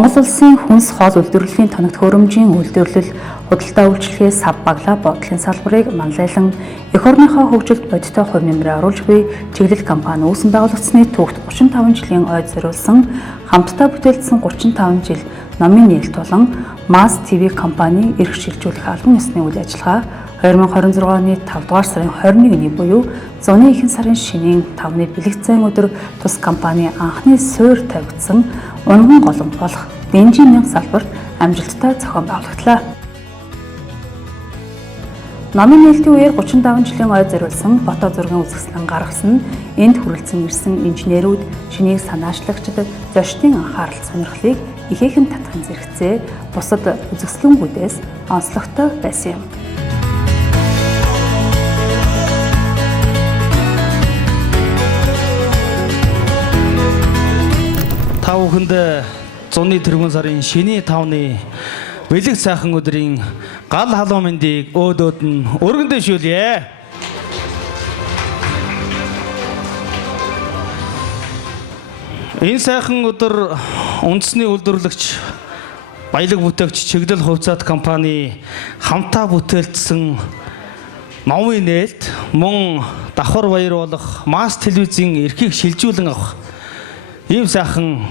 Монгол улсын хүнс хоол үйлдвэрлэлийн тоног төхөөрөмжийн үйлдвэрлэл худалдаа үйлчлэгээ сав баглаа бодлогын салбарыг манлайлан эх орныхоо хөгжилд бодиттой хувь нэмрээ оруулж буй чиглэл компани үүсэн байгуулагдсны түүхт 35 жилийн ойд зориулсан хамтдаа бүтээлдсэн 35 жил номын нээлт болон Mass TV компани эрх шилжүүлэх албан ёсны үйл ажиллагаа 2026 оны 5 дугаар сарын 21-ний буюу зуны ихэнх сарын шинийн 5-ны бэлэгцэн өдөр тус компани анхны суурь тавигдсан унган голом болох бензин мянга салбарт амжилттай зохион байгуулагдлаа. Номын нээлтийн үеэр 35 жилийн ойд зориулсан фото зургийн үзэсгэлэн гаргасан энд хүрэлцэн ирсэн инженерүүд, шинийг санаачлагчид, зочдын анхаарал сонирхлыг ихээхэн татхан зэрэгцээ бусад үзэсгэлэнгүүдээс онцлогтой байсан юм. Та бүхэнд зуны тэргүүн сарын шиний 5-ны бэлэг сайхан өдрийн гал халуун мэндийг өөдөөд нь өргөн дэвшүүлье. Энэ сайхан өдөр үндэсний үйлдвэрлэгч баялаг бүтээгч чиглэл хувьцаат компани хамтаа бүтээлдсэн номын нээлт мөн давхар баяр болох Mass телевизийн эрхийг шилжүүлэн авах ийм сайхан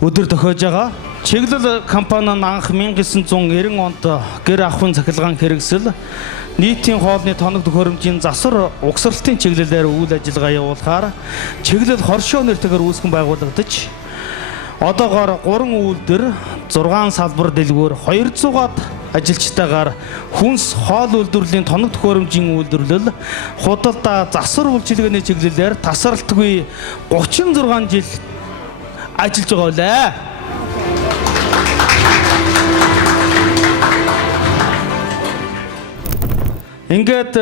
өдөр тохиож байгаа. Чиглэл компани нь анх 1990 онд гэр ахуйн цахилгаан хэрэгсэл нийтийн хоолны тоног төхөөрөмжийн засвар угсралтын чиглэлээр үйл ажиллагаа явуулахаар чиглэл хоршоо нэртэйгээр үүсгэн байгуулагдаж одоогоор 3 үйлдвэр 6 салбар дэлгүүр 200-аад ажилчтайгаар хүнс хоол үйлдвэрлэлийн тоног төхөөрөмжийн үйлдвэрлэл худалдаа засвар үйлчилгээний чиглэлээр тасралтгүй 36 жил ажиллаж байгаа үлээ. Ингээд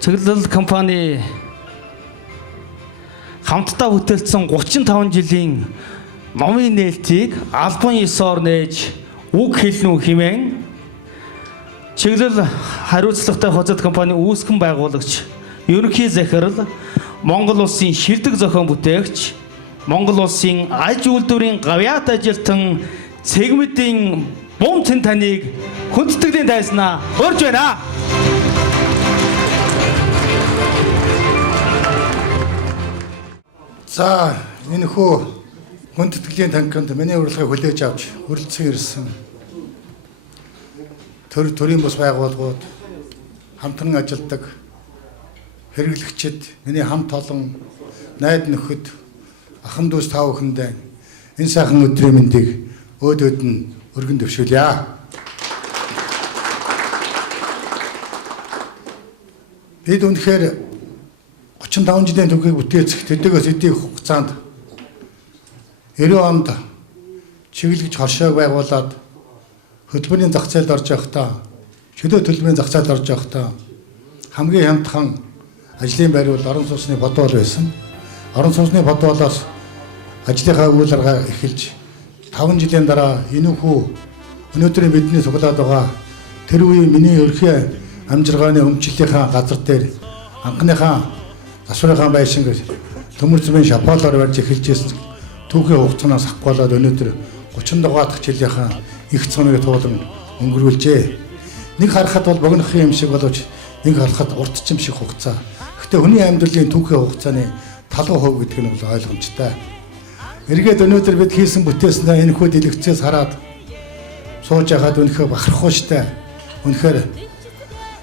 чиглэл компани хамтдаа бүтээлдсэн 35 жилийн номын нээлтийг албан ёсоор нээж үг хэлнүү хэмээн чиглэл хариуцлагатай хозот компани үүсгэн байгуулагч ерөнхий захирал Монгол улсын шилдэг зохион бүтээгч Монгол улсын аж үйлдвэрийн гавьяат ажилтан цэгмэдийн бум цэн таныг хүндэтгэлийн дайснаа өрж байна. За энэ хөө хүндэтгэлийн танкнд миний урилгыг хүлээж авч хүрэлцэн ирсэн төрийн бус байгууллагууд хамтран ажилдаг хэрэглэгчид миний хамт олон найд нөхөд ахын дүүс та бүхэндээ энэ сайхан өдрийн мэндийг өөдөөд нь өргөн дэвшүүлье. Бид үнэхээр 35 жилийн түүхийг бүтээцэх төдийгөөс эдийн хугацаанд 90 онд чиглэж хоршоог байгуулад хөтөлбөрийн зах зээлд орж явахдаа чөлөө төлбөрийн зах зээлд орж явахдаа хамгийн хямдхан ажлын байр бол орон сууцны бодвол байсан. Орон сууцны бодволоос ажлынхаа үйл аргаа эхэлж 5 жилийн дараа энэхүү өнөөдрийн бидний суглаад байгаа тэр үеийн миний ерхий амжиргааны өмчлөлийнхаа газар дээр анхныхаа засварынхаа байшин гэж төмөрцмийн шапоолоор барьж эхэлжсэн түүхийн хугацаанаас ахгуулаад өнөөдөр 30 дугаадах жилийнхаа их цомыг туулан өнгөрүүлжээ. Нэг харахад бол богинохын юм шиг боловч нэг харахад уртчим шиг хугацаа. Гэхдээ хүний амьдралын түүхийн хугацааны 70% гэдэг нь бол ойлгомжтой. Эргээд өнөөдөр бид хийсэн бүтээснээ энэ хүү дэлгэцээс хараад сууж яхад үнэхээр бахархуу штэ. Үнэхээр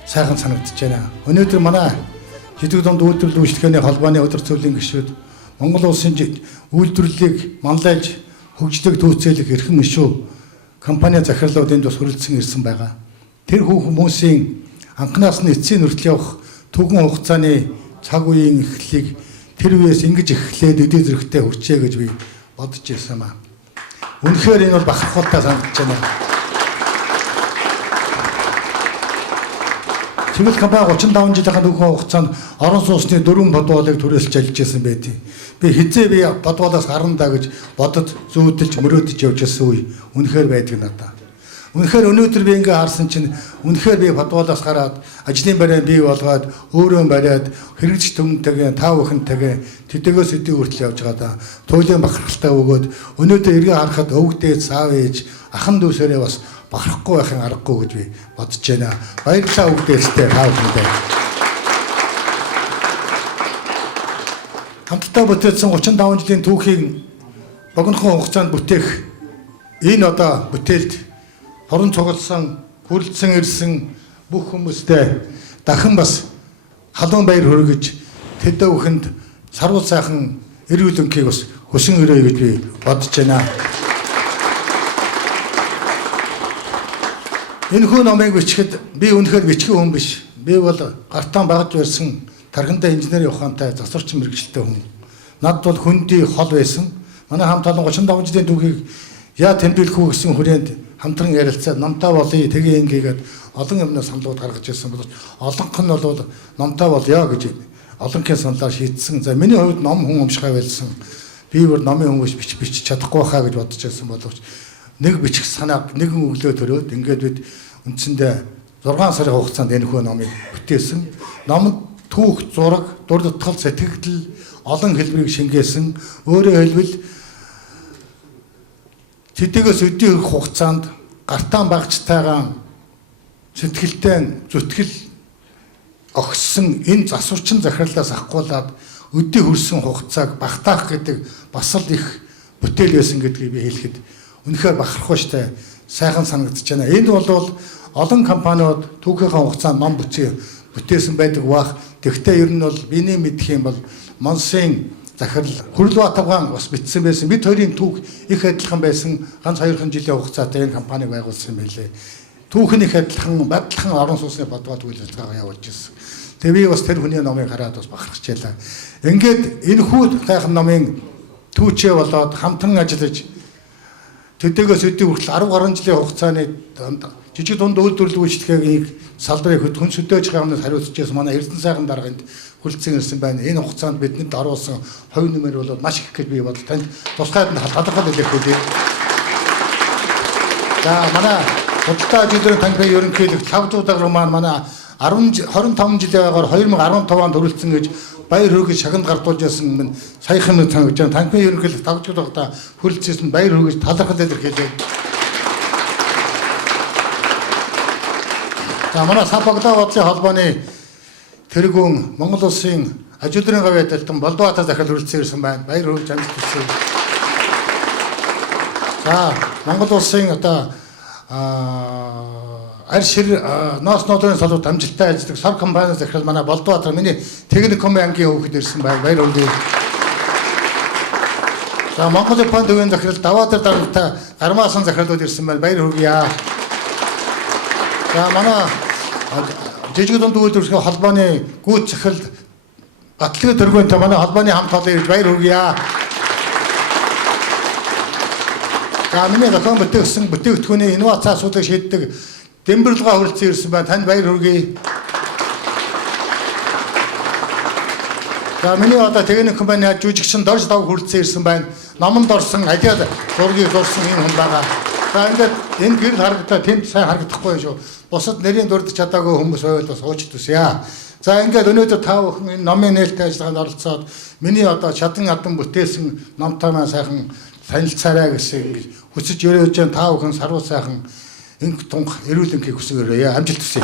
сайхан санагдаж байна. Өнөөдөр манай жижиг дунд үйлдвэрлэл үйлчлэгээний холбооны өдөр төрлийн гишүүд Монгол улсын үйлдвэрлэлийг манлайлж хөгжлийг төөцөөлөх эрхэм ишүү компани захирлуудын тус хүрэлцэн ирсэн байгаа. Тэр хүмүүсийн анхнаас нь эцсийн хүртэл явах түгэн хугацааны цаг үеийн эхлэлийг тэр үеэс ингэж эхлээд өдөө зэрэгтэй хүрчээ гэж би бодож ирсэн маа. Үнэхээр энэ бол бахархуултай санагдаж байна. Чиглэл компани 35 жилийн түүхэн хугацаанд орон сууцны 4 бодволыг түрээсэлж ажиллаж байсан байдیں۔ Би хизээ би бодволоос гарна даа гэж бодод зүүдэлж мөрөөдөж явж байсан үе үнэхээр байдаг надад. Үнэхээр өнөөдөр би ингээ харсан чинь үнэхээр би бодволоос гараад ажлын байраа бий болгоод өөрөө бариад хэрэгжиж түмэнтэйгээ тав өхөнтэйгээ тэдгээс өдөө хүртэл явж байгаа да. Туйлын бахархалтай өгөөд өнөөдөр эргээ харахад өвгдээд саав ээж ахан дүүсээрээ бас бахархгүй байхын аргагүй гэж би бодож байна. Баярлалаа өвгдээстэй тав өхөндөө. Хамтдаа бүтээсэн 35 жилийн түүхийг богинохон хугацаанд бүтээх энэ одоо бүтээлд хорон цугласан, хүрлцэн ирсэн бүх хүмүүстээ дахин бас халуун баяр хүргэж тэдээ бүхэнд сарвал сайхан эрүүл өнгийг бас хүсэн өрөө гэж би бодож байна. Энэ хүн номыг бичихэд би үнэхээр бичгийн хүн биш. Би бол гартаан багж барьсан тархиндаа инженерийн ухаантай засварчин мэргэжилтэй хүн. Над бол хүндий хол байсан. Манай хамт олон 35 жилийн түүхийг яа тэмдэглэх үү гэсэн хүрээнд хамтран ярилцаад номтой болъё тэгээ ингэгээд олон юмнаас саналууд гаргаж ирсэн бол олонх нь бол номтой болъё гэж олонхын саналаар шийдсэн. За миний хувьд ном хүн уншихаа байлсан. Би бүр номын хүн бичиж чадахгүй хаа гэж бодож байсан боловч нэг бичих санааг нэгэн өглөө төрөөд ингээд бид үндсэндээ 6 сарын хугацаанд энэ хүү номыг бүтээсэн. Номд түүх, зураг, дур дутгал, сэтгэгдэл олон хэлбэрийг шингээсэн. Өөрөөр хэлбэл тэдгээс өдөө ирэх хугацаанд гартаан багцтайгаан сэтгэлтэй зүтгэл огссон энэ засварчин захирлаас ахгуулаад өдөө хүрсэн хугацааг багтаах гэдэг бас л их бүтээл байсан гэдгийг би хэлэхэд үнэхээр бахархав штэ сайхан санагдаж байна. Энд бол олон компаниуд түүхийнхээ хугацаанд ном бүтээсэн байдаг бах. Тэгвэл ер нь бол биний мэдх юм бол Монсын захирал Хүрлбаатаргаан бас бичсэн байсан. Бид хоёрын түүх их адилхан байсан. Ганц 2 жилийн хугацаатай энэ компаниг байгуулсан юм байлээ. Түүх нь их адилхан, бадлахын орон сууцны бодвол үйл ажиллагаа явуулж ирсэн. Тэгээ би бас тэр хүний номыг хараад бас бахархчихлаа. Ингээд энэ хүү сайхан номын түүчээ болоод хамтран ажиллаж тэдгээс өдөө хүртэл 10 гаруй жилийн хугацааны жижиг дунд үйлдвэрлэл үйлчлэгийг салбарыг хүн сөдөөж байгаа юмнаас хариуцж байсан манай Эрдэнэ сайхан дарганд хүлцэн ирсэн байна. Энэ хугацаанд бидэнд оруулсан хувь нэмэр бол маш их гэж би бодол танд тусгайд нь талархал хэлэх үү. За манай судалгаа ажлын танхимын ерөнхийлөгч 500 дагруу манай 25 жилийн байгаагаар 2015 онд төрүүлсэн гэж баяр хүргэж шагнад гардуулж ясан минь саяхан нэг танхимын ерөнхийлөгч 500 дагтаа хүрэлцсэн баяр хүргэж талархал илэрхийлээ. За манай Сапагла бодлын холбооны тэргүүн Монгол улсын ажилтны гавь адилтан Болдбаатар захирал хүрэлцэн ирсэн байна. Баяр хүргэж амжилт хүсье. За Монгол улсын одоо аршир ноос нодын салбарт амжилттай ажилладаг сар компани захирал манай Болдбаатар миний техникум ангийн хүүхэд ирсэн байна. Баяр хүргэе. За Монгол Японы төвийн захирал Даваатар дарагтай гармаасан захирлууд ирсэн байна. Баяр хүргэе. За манай жижиг дунд үйлдвэрлэлийн холбооны гүйц захирал Батлагын төргөнтэй манай холбооны хамт олон ирж баяр хүргэе. За миний зохион бүтээгдсэн бүтээгдэхүүний инновац асуудлыг шийддэг Дэмбэрлэгээ хүрэлцэн ирсэн байна. Танд баяр хүргэе. За миний одоо техник компани жүжигчин Дорж Дав хүрэлцэн ирсэн байна. Номонд орсон алиад зургийг зурсан юм хүн байгаа. За ингээд энэ гэрэл харагдаа тэнд сайн харагдахгүй юм шүү. Бусад нэрийн дурдж чадаагүй хүмүүс байвал бас ууч төсөё. За ингээд өнөөдөр та бүхэн энэ номын нээлттэй ажиллагаанд оролцоод миний одоо чадан адан бүтээсэн номтой маань сайхан танилцаарай гэсэн хүсэж өрөөж जैन та бүхэн сарвал сайхан инх тунх эрүүл энхийг хүсгээрэй. Амжилт хүсье.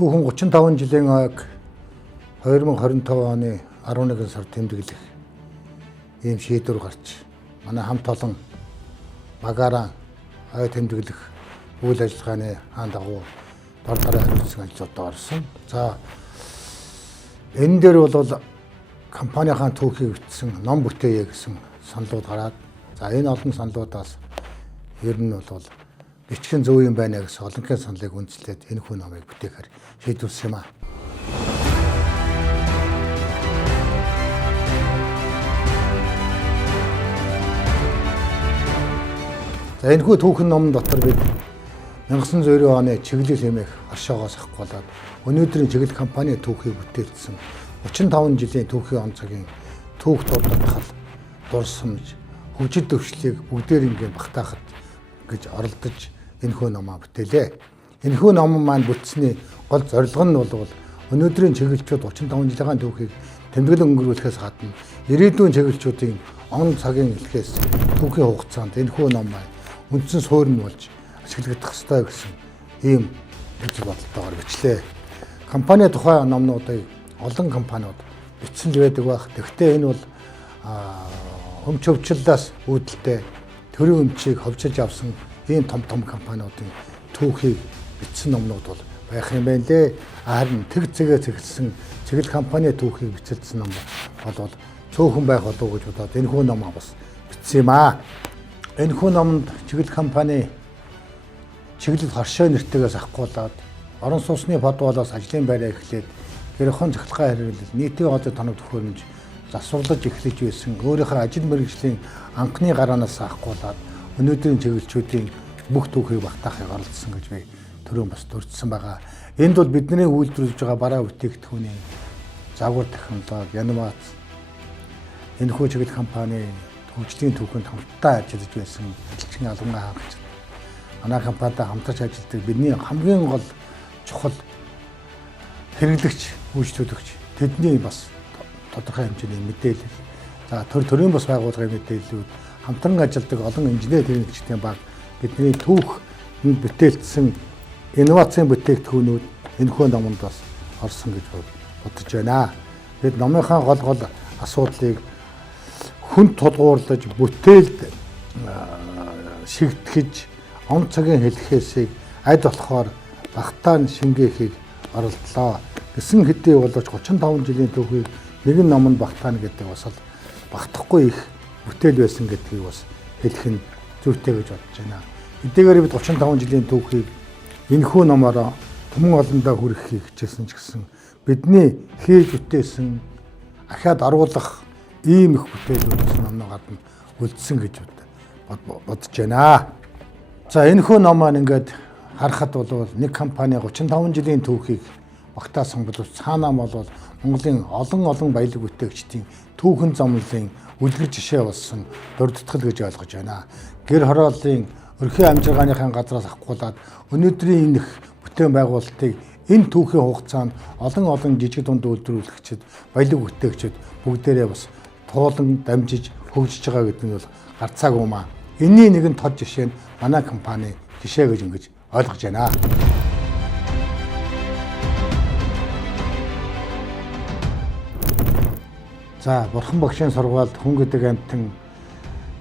Түүхэн 35 жилийн ойг 2025 оны 11 сард тэмдэглэх ийм шийдвэр гарч манай хамт олон багаараа ой тэмдэглэх үйл ажиллагааны хаан дагуу дор дараа хариуцсан ажлуудаа орсон. За энэ дээр бол компанийнхаа түүхийг бичсэн ном бүтээе гэсэн саналууд гараад за энэ олон саналуудаас ер нь бол бичгэн зөв юм байна гэсэн олонхын саналыг үндэслээд энэ хүн номыг бүтээхээр шийдвэрсэн юм аа. За энэхүү түүхэн номон дотор бид 1990 оны чиглэл хэмээх оршоогоос авах болоод өнөөдрийн чиглэл компани түүхийг бүтээлсэн 35 жилийн түүхийн онцгийн түүх дурдгал, дурсамж, хөгжил төвшлийг бүгдээр ингээд багтаахад гэж оролдож энэхүү номоо бүтээлээ. Энэхүү ном маань бүтсний гол зорилго нь бол өнөөдрийн чиглэлчүүд 35 жилийн түүхийг тэмдэглэн өнгөрүүлэхээс гадна ирээдүйн чиглэлчүүдийн он цагийн эхлэхээс түүхийн хугацаанд энэхүү ном маань үндсэн суурь нь болж ашиглагдах ёстой гэсэн ийм үзэл бодолтойгоор бичлээ. Компани тухай номнуудыг олон компаниуд бичсэн л байдаг байх. Тэгвэл энэ бол өмч өвчлөлөөс үүдэлтэй төрийн өмчийг ховчилж авсан ийм том компаниудын түүхийг бичсэн номнууд бол байх юм байна лээ. Харин тэг зэгээ зэгцсэн чиглэл компани түүхийг бичсэн ном бол цөөхөн байх болов гэж бодоод энэхүү номоо бас бичсэн юм аа. Энэхүү номонд чиглэл компани чиглэл хоршоо нэртэйгээс ахгуулаад орон сууцны подволоос ажлын байраа эхлээд гэрхэн захиргаа хэрэглэл нийтийн одод тоног төхөөрөмж засварлаж эхлэж байсан өөрийнхөө ажил мэргэжлийн анхны гараанаас ахгуулаад өнөөдрийн чиглэлчүүдийн бүх түүхийг багтаахыг оролдсон гэж би түрүүн бас дурдсан байгаа. Энд бол бидний үйлдвэрлэж байгаа бараа бүтээгдэхүүний загвар технологи, анимац энэхүү чиглэл компани хөгжлийн түүхэнд хамтдаа ажиллаж байсан ажилчин албан хаагч манай компанитай хамтарч ажилладаг бидний хамгийн гол чухал хэрэглэгч, үйлчлүүлэгч тэдний бас тодорхой хэмжээний мэдээлэл. За төрийн бас байгууллагын мэдээллүүд хамтран ажилладаг олон инженер хэрэглэгчдийн баг бидний түүх бүтээлдсэн инновацийн бүтээгдэхүүнүүд энэхүү номонд бас орсон гэж бодож байна. Бид номынхаа гол асуудлыг хүнд тулгуурлаж бүтээлд шигтгэж он цагийн хэлхээсийг аль болохоор багтаан шингээхийг оролдлоо. Гэсэн хэдий боловч 35 жилийн түүхийг нэгэн номонд багтаана гэдэг бас багтахгүй их бүтээл байсан гэдгийг бас хэлэх нь зүйтэй гэж бодож байна. Эдгээр бид 35 жилийн түүхийг энэхүү номоор түмэн олондоо хүрэхийг хичээсэн ч гэсэн бидний хийж бүтээсэн ахаад оруулах ийм их бүтээлүүд номноо гадна үлдсэн гэж бодож байна. За энэхүү ном маань ингээд харахад бол нэг компани 35 жилийн түүхийг багтаасан боловч цаанаа бол Монголын олон баялаг бүтээгчдийн түүхэн замлын үлгэр жишээ болсон дурдтгал гэж ойлгож байна. Гэр хорооллын өрхийн амжиргааныхаа газраас ахгуулаад өнөөдрийн энэ бүтээн байгуулалтыг энэ түүхийн хугацаанд олон жижиг дунд үйлдвэрлэгчид, баялаг бүтээгчид бүгдээрээ бас туулан дамжиж хөгжиж байгаа гэдэг нь бол гарцаагүй маа. Энийн нэгэн тод жишээ нь манай компани жишээ гэж ингэж ойлгож байна. За бурхан багшийн сургаалд хүн гэдэг амьтан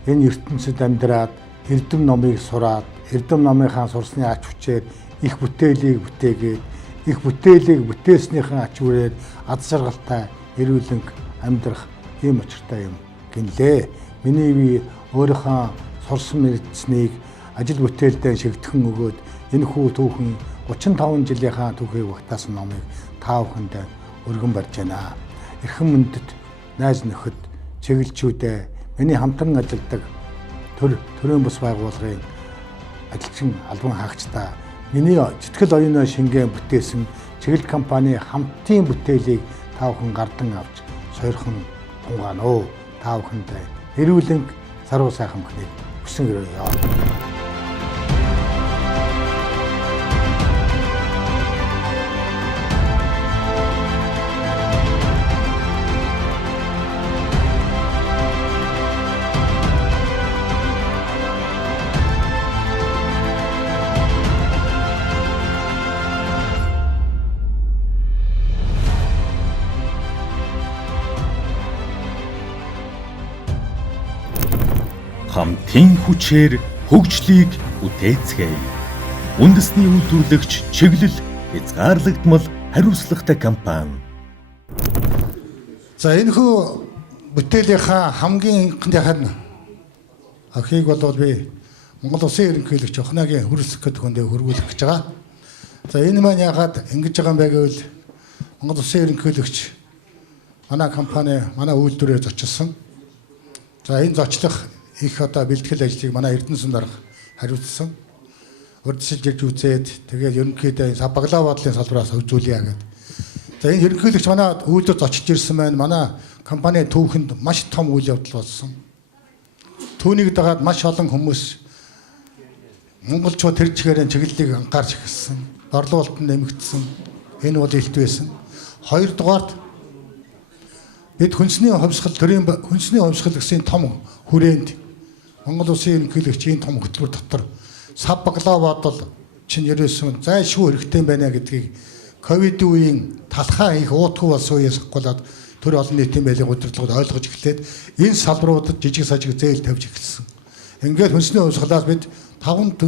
энэ ертөнцид амьдраад эрдэм номыг сураад эрдэм номынхаа сурсны ач хүчээр их бүтээлийг бүтээгээд их бүтээлийг бүтээснийхэн ач хүрээр аз жаргалтай эрүүлэн амьдрах ийм учиртай юм гинлээ. Миний бие өөрийнхөө сурсан мэдснийг ажил бүтээлдээ шигтгэн өгөөд энэхүү түүхэн 35 жилийнхаа түүхийг багтаасан номыг та бүхэнд өргөн барьж байна. Эрхэм мөндөд найз нөхөд, чиглэлчүүдээ, миний хамтран ажилладаг төрийн бас байгууллагын ажилчин албан хаагчдаа миний зүтгэл оюуны шингэн бүтээсэн чиглэл компани хамтын бүтээлийг та бүхэн гардан авч сойрхон тунгаана. Та бүхэнд эрүүлэн саруу сайхан бүхнийг хүсэн өрөөё. Хамтын хүчээр хөгжлийг бүтээцгээе. Үндэсний үйлдвэрлэгч чиглэл хязгаарлагдмал хариуцлагатай компани. За энэхүү бүтээлийнхаа хамгийн анхныхаа ахыг бол би Монгол Улсын ерөнхийлөгч Охиногийн хөрөлцөх гэдэг хүндээ хөрвүүлэх гэж байгаа. За энэ маань яагаад ингэж байгаа юм бэ гэвэл Монгол Улсын ерөнхийлөгч манай компани манай үйлдвэрээр зочилсон. За энэ зочлох их одоо бэлтгэл ажлыг манай Эрдэнэсэн дарга хариуцсан. Урдчилж ирж үзээд тэгээд ерөнхийдөө сав баглаа бодлын салбараас хөгжүүлье гэдэг. За энэ ерөнхийлөгч манай үйлдвэрт очиж ирсэн байна. Манай компани түүхэнд маш том үйл явдал болсон. Түүнийг дагаад маш олон хүмүүс монголчууд тэр чигээр чиглэлийг анхаарч эхэлсэн. Борлуулалт нь нэмэгдсэн. Энэ бол илт байсан. Хоёрдугаарт бид хүнсний хувьсгал гэсэн том хүрээнд Монгол улсын ерөнхийлөгчийн том хөтөлбөр дотор сав баглаа бодол чинь ерөөсөн зайлшгүй хэрэгтэй байна гэдгийг ковид үеийн талхаа их уутгүй болсон үеэс хавуулаад төр олон нийтийн байдлын удирдлагууд ойлгож эхлээд энэ салбаруудад жижиг сажиг зээл тавьж эхэлсэн. Ингээд хүнсний хувьсгалаас бид 5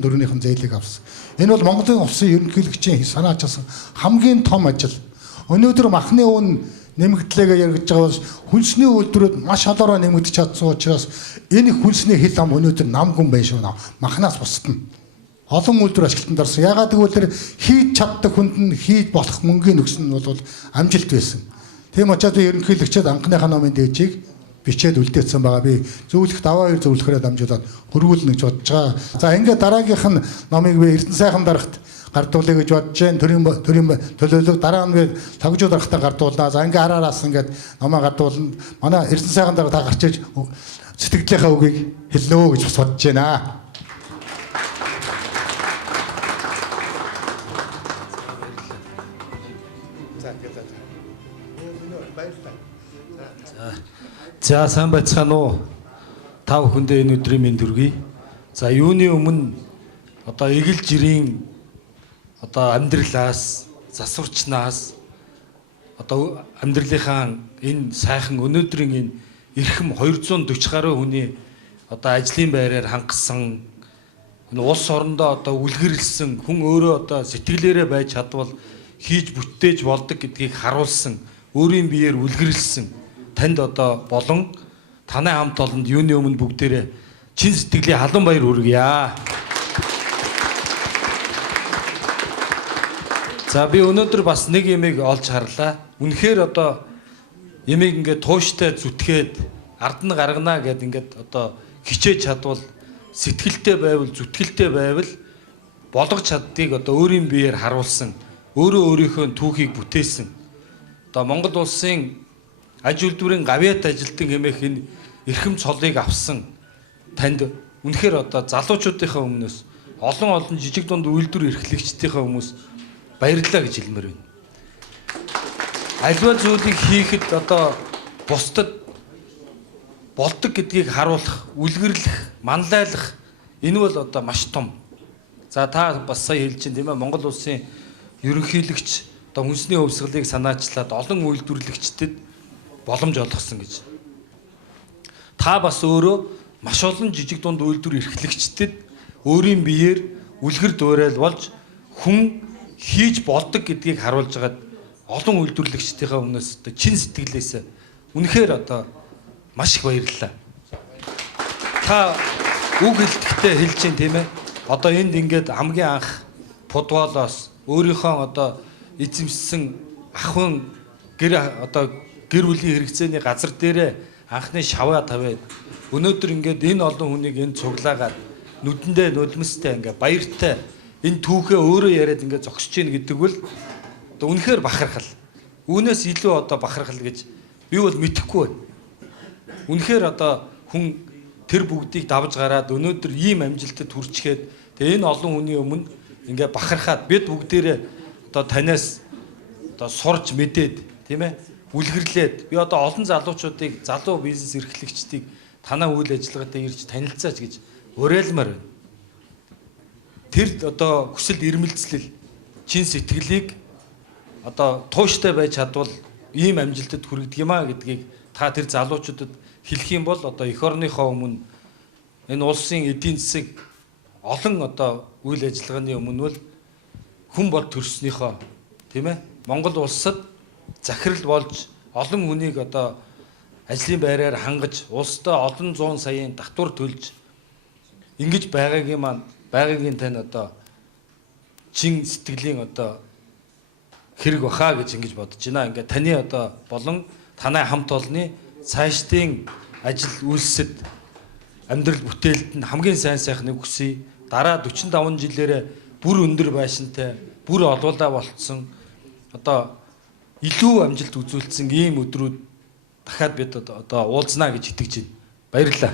дөрвнийхэн зээлийг авсан. Энэ бол Монголын улсын ерөнхийлөгчийн санаачилсан хамгийн том ажил. Өнөөдөр махны үн нэмэгдлээгээ яригдж байгаа бол хүнсний үйлдвэрүүд маш олоороо нэмэгдэж чадсан учраас энэ хүнсний хил ам өнөөдөр намгүй байх шүү. Махнаас бусдна. Олон үйлдвэр ашиглалтанд орсон. Ягаад гэвэл тэр хийж чаддаг хүнд нь хийж болох мөнгөний нөхцөл нь бол амжилт байсан. Тийм учраас би ерөнхийлөгчөд анхныхаа номын дээжийг бичээд үлдээсэн байгаа. Би зөвлөх даваа 2 зөвлөхөөрөө дамжуулаад хөрвүүлнэ гэж бодож байгаа. За ингээд дараагийнх нь номыг би Эрдэнэ сайхан дарагт гардуулъя гэж бодож байна. Төрийн төлөөлөг дараа нь би тогжууд дарагтаа гардуулнаа. За ингээд араараас ингээд номоо гардуулна. Манай Эрдэнэ сайхан дарга та гарч иж сэтгэлийнхаа үгийг хэлнэ гэж бодож байна. За сайн байцгаана уу? Та бүхэндээ энэ өдрийн мэнд хүргэе. За юуны өмнө одоо эгэл жирийн одоо амьдралаас, засварчнаас одоо амьдралынхаа энэ сайхан өнөөдрийн энэ эрхэм 240 гаруй хүний одоо ажлын байраар хангасан энэ улс орондоо одоо үлгэрлсэн хүн өөрөө одоо сэтгэлээрээ байж чадвал хийж бүтээж болдог гэдгийг харуулсан өөрийн биеэр үлгэрлсэн танд одоо болон танай хамт олонд юуны өмнө бүгдээрээ чин сэтгэлийн халуун баяр хүргье. За би өнөөдөр бас нэг юмыг олж харлаа. Үнэхээр одоо ямиг ингээд тууштай зүтгээд ард нь гаргана гэд ингээд одоо хичээж чадвал сэтгэлтэй байвал зүтгэлтэй байвал болгож чаддгийг одоо өөрийн биеэр харуулсан өөрийнхөө түүхийг бүтээсэн. Одоо Монгол улсын аж үйлдвэрийн гавьяат ажилтан хэмээх энэ эрхэм цолыг авсан танд үнэхээр одоо залуучуудынхаа өмнөөс олон жижиг дунд үйлдвэр эрхлэгчдийнхээ өмнөөс баярлалаа гэж хэлмээр байна. Аливаа зүйлийг хийхэд одоо бусдад болдог гэдгийг харуулах, үлгэрлэх, манлайлах энэ бол одоо маш том. За та бас сая хэлж чинь тийм ээ Монгол улсын ерөнхийлөгч одоо хүнсний хувьсгалыг санаачлаад олон үйлдвэрлэгчдэд боломж олгосон гэж. Та бас өөрөө маш олон жижиг дунд үйлдвэр эрхлэгчдэд өөрийн биеэр үлгэр дуурайл болж хүн хийж болдог гэдгийг харуулж байгаад олон үйлдвэрлэгчдийнхээ өмнөөс одоо чин сэтгэлээс үнэхээр одоо маш их баярлалаа. Та үг хэлдэхдээ хэлж чинь тийм ээ. Одоо энд ингээд хамгийн анх футболоос өөрийнхөө одоо эзэмшсэн ахын гэр бүлийн хэрэгцээний газар дээрээ анхны шаваа тавиад өнөөдөр ингээд энэ олон хүнийг энэ цуглаагаад нүдэндээ нулимстай ингээд баяртай энэ түүхээ өөрөө яриад ингээд зогсож гин гэдэг бол одоо үнэхээр бахархал. Үүнээс илүү одоо бахархал гэж би бол мэдэхгүй байна. Үнэхээр одоо хүн тэр бүгдийг давж гараад өнөөдөр ийм амжилтад хүрчгээд тэгээ энэ олон хүний өмнө ингээд бахархаад бид бүгдээрээ одоо танаас одоо сурж мэдээд тийм ээ үлгэрлээд би одоо олон залуучуудыг залуу бизнес эрхлэгчдийг танаа үйл ажиллагаатай ирж танилцаач гэж уриалмаар байна. Тэр одоо хүсэл эрмэлзлэл чин сэтгэлийг одоо тууштай байж чадвал ийм амжилтад хүрэгдэг юм а гэдгийг та тэр залуучуудад хэлэх юм бол одоо эх орныхоо өмнө энэ улсын эдийн засаг олон одоо үйл ажиллагааны өмнө бол хүн бол төрснийхөө тийм ээ Монгол улсад захирал болж олон хүнийг одоо ажлын байраар хангаж улстай олон зуун саяын татвар төлж ингэж байгаагийн тань одоо чин сэтгэлийн одоо хэрэг баха гэж ингэж бодож байна. Ингээд таны одоо болон танай хамт олонны цаашдын ажил үйлсэд амьдрал бүтээлд нь хамгийн сайн сайхныг хүсье. Дараа 45 жилээрээ бүр өндөр байшинтай, бүр олуулаа болцсон одоо илүү амжилт үзүүлсэн ийм өдрүүд дахиад бид одоо уулзнаа гэж итгэж байна. Баярлалаа.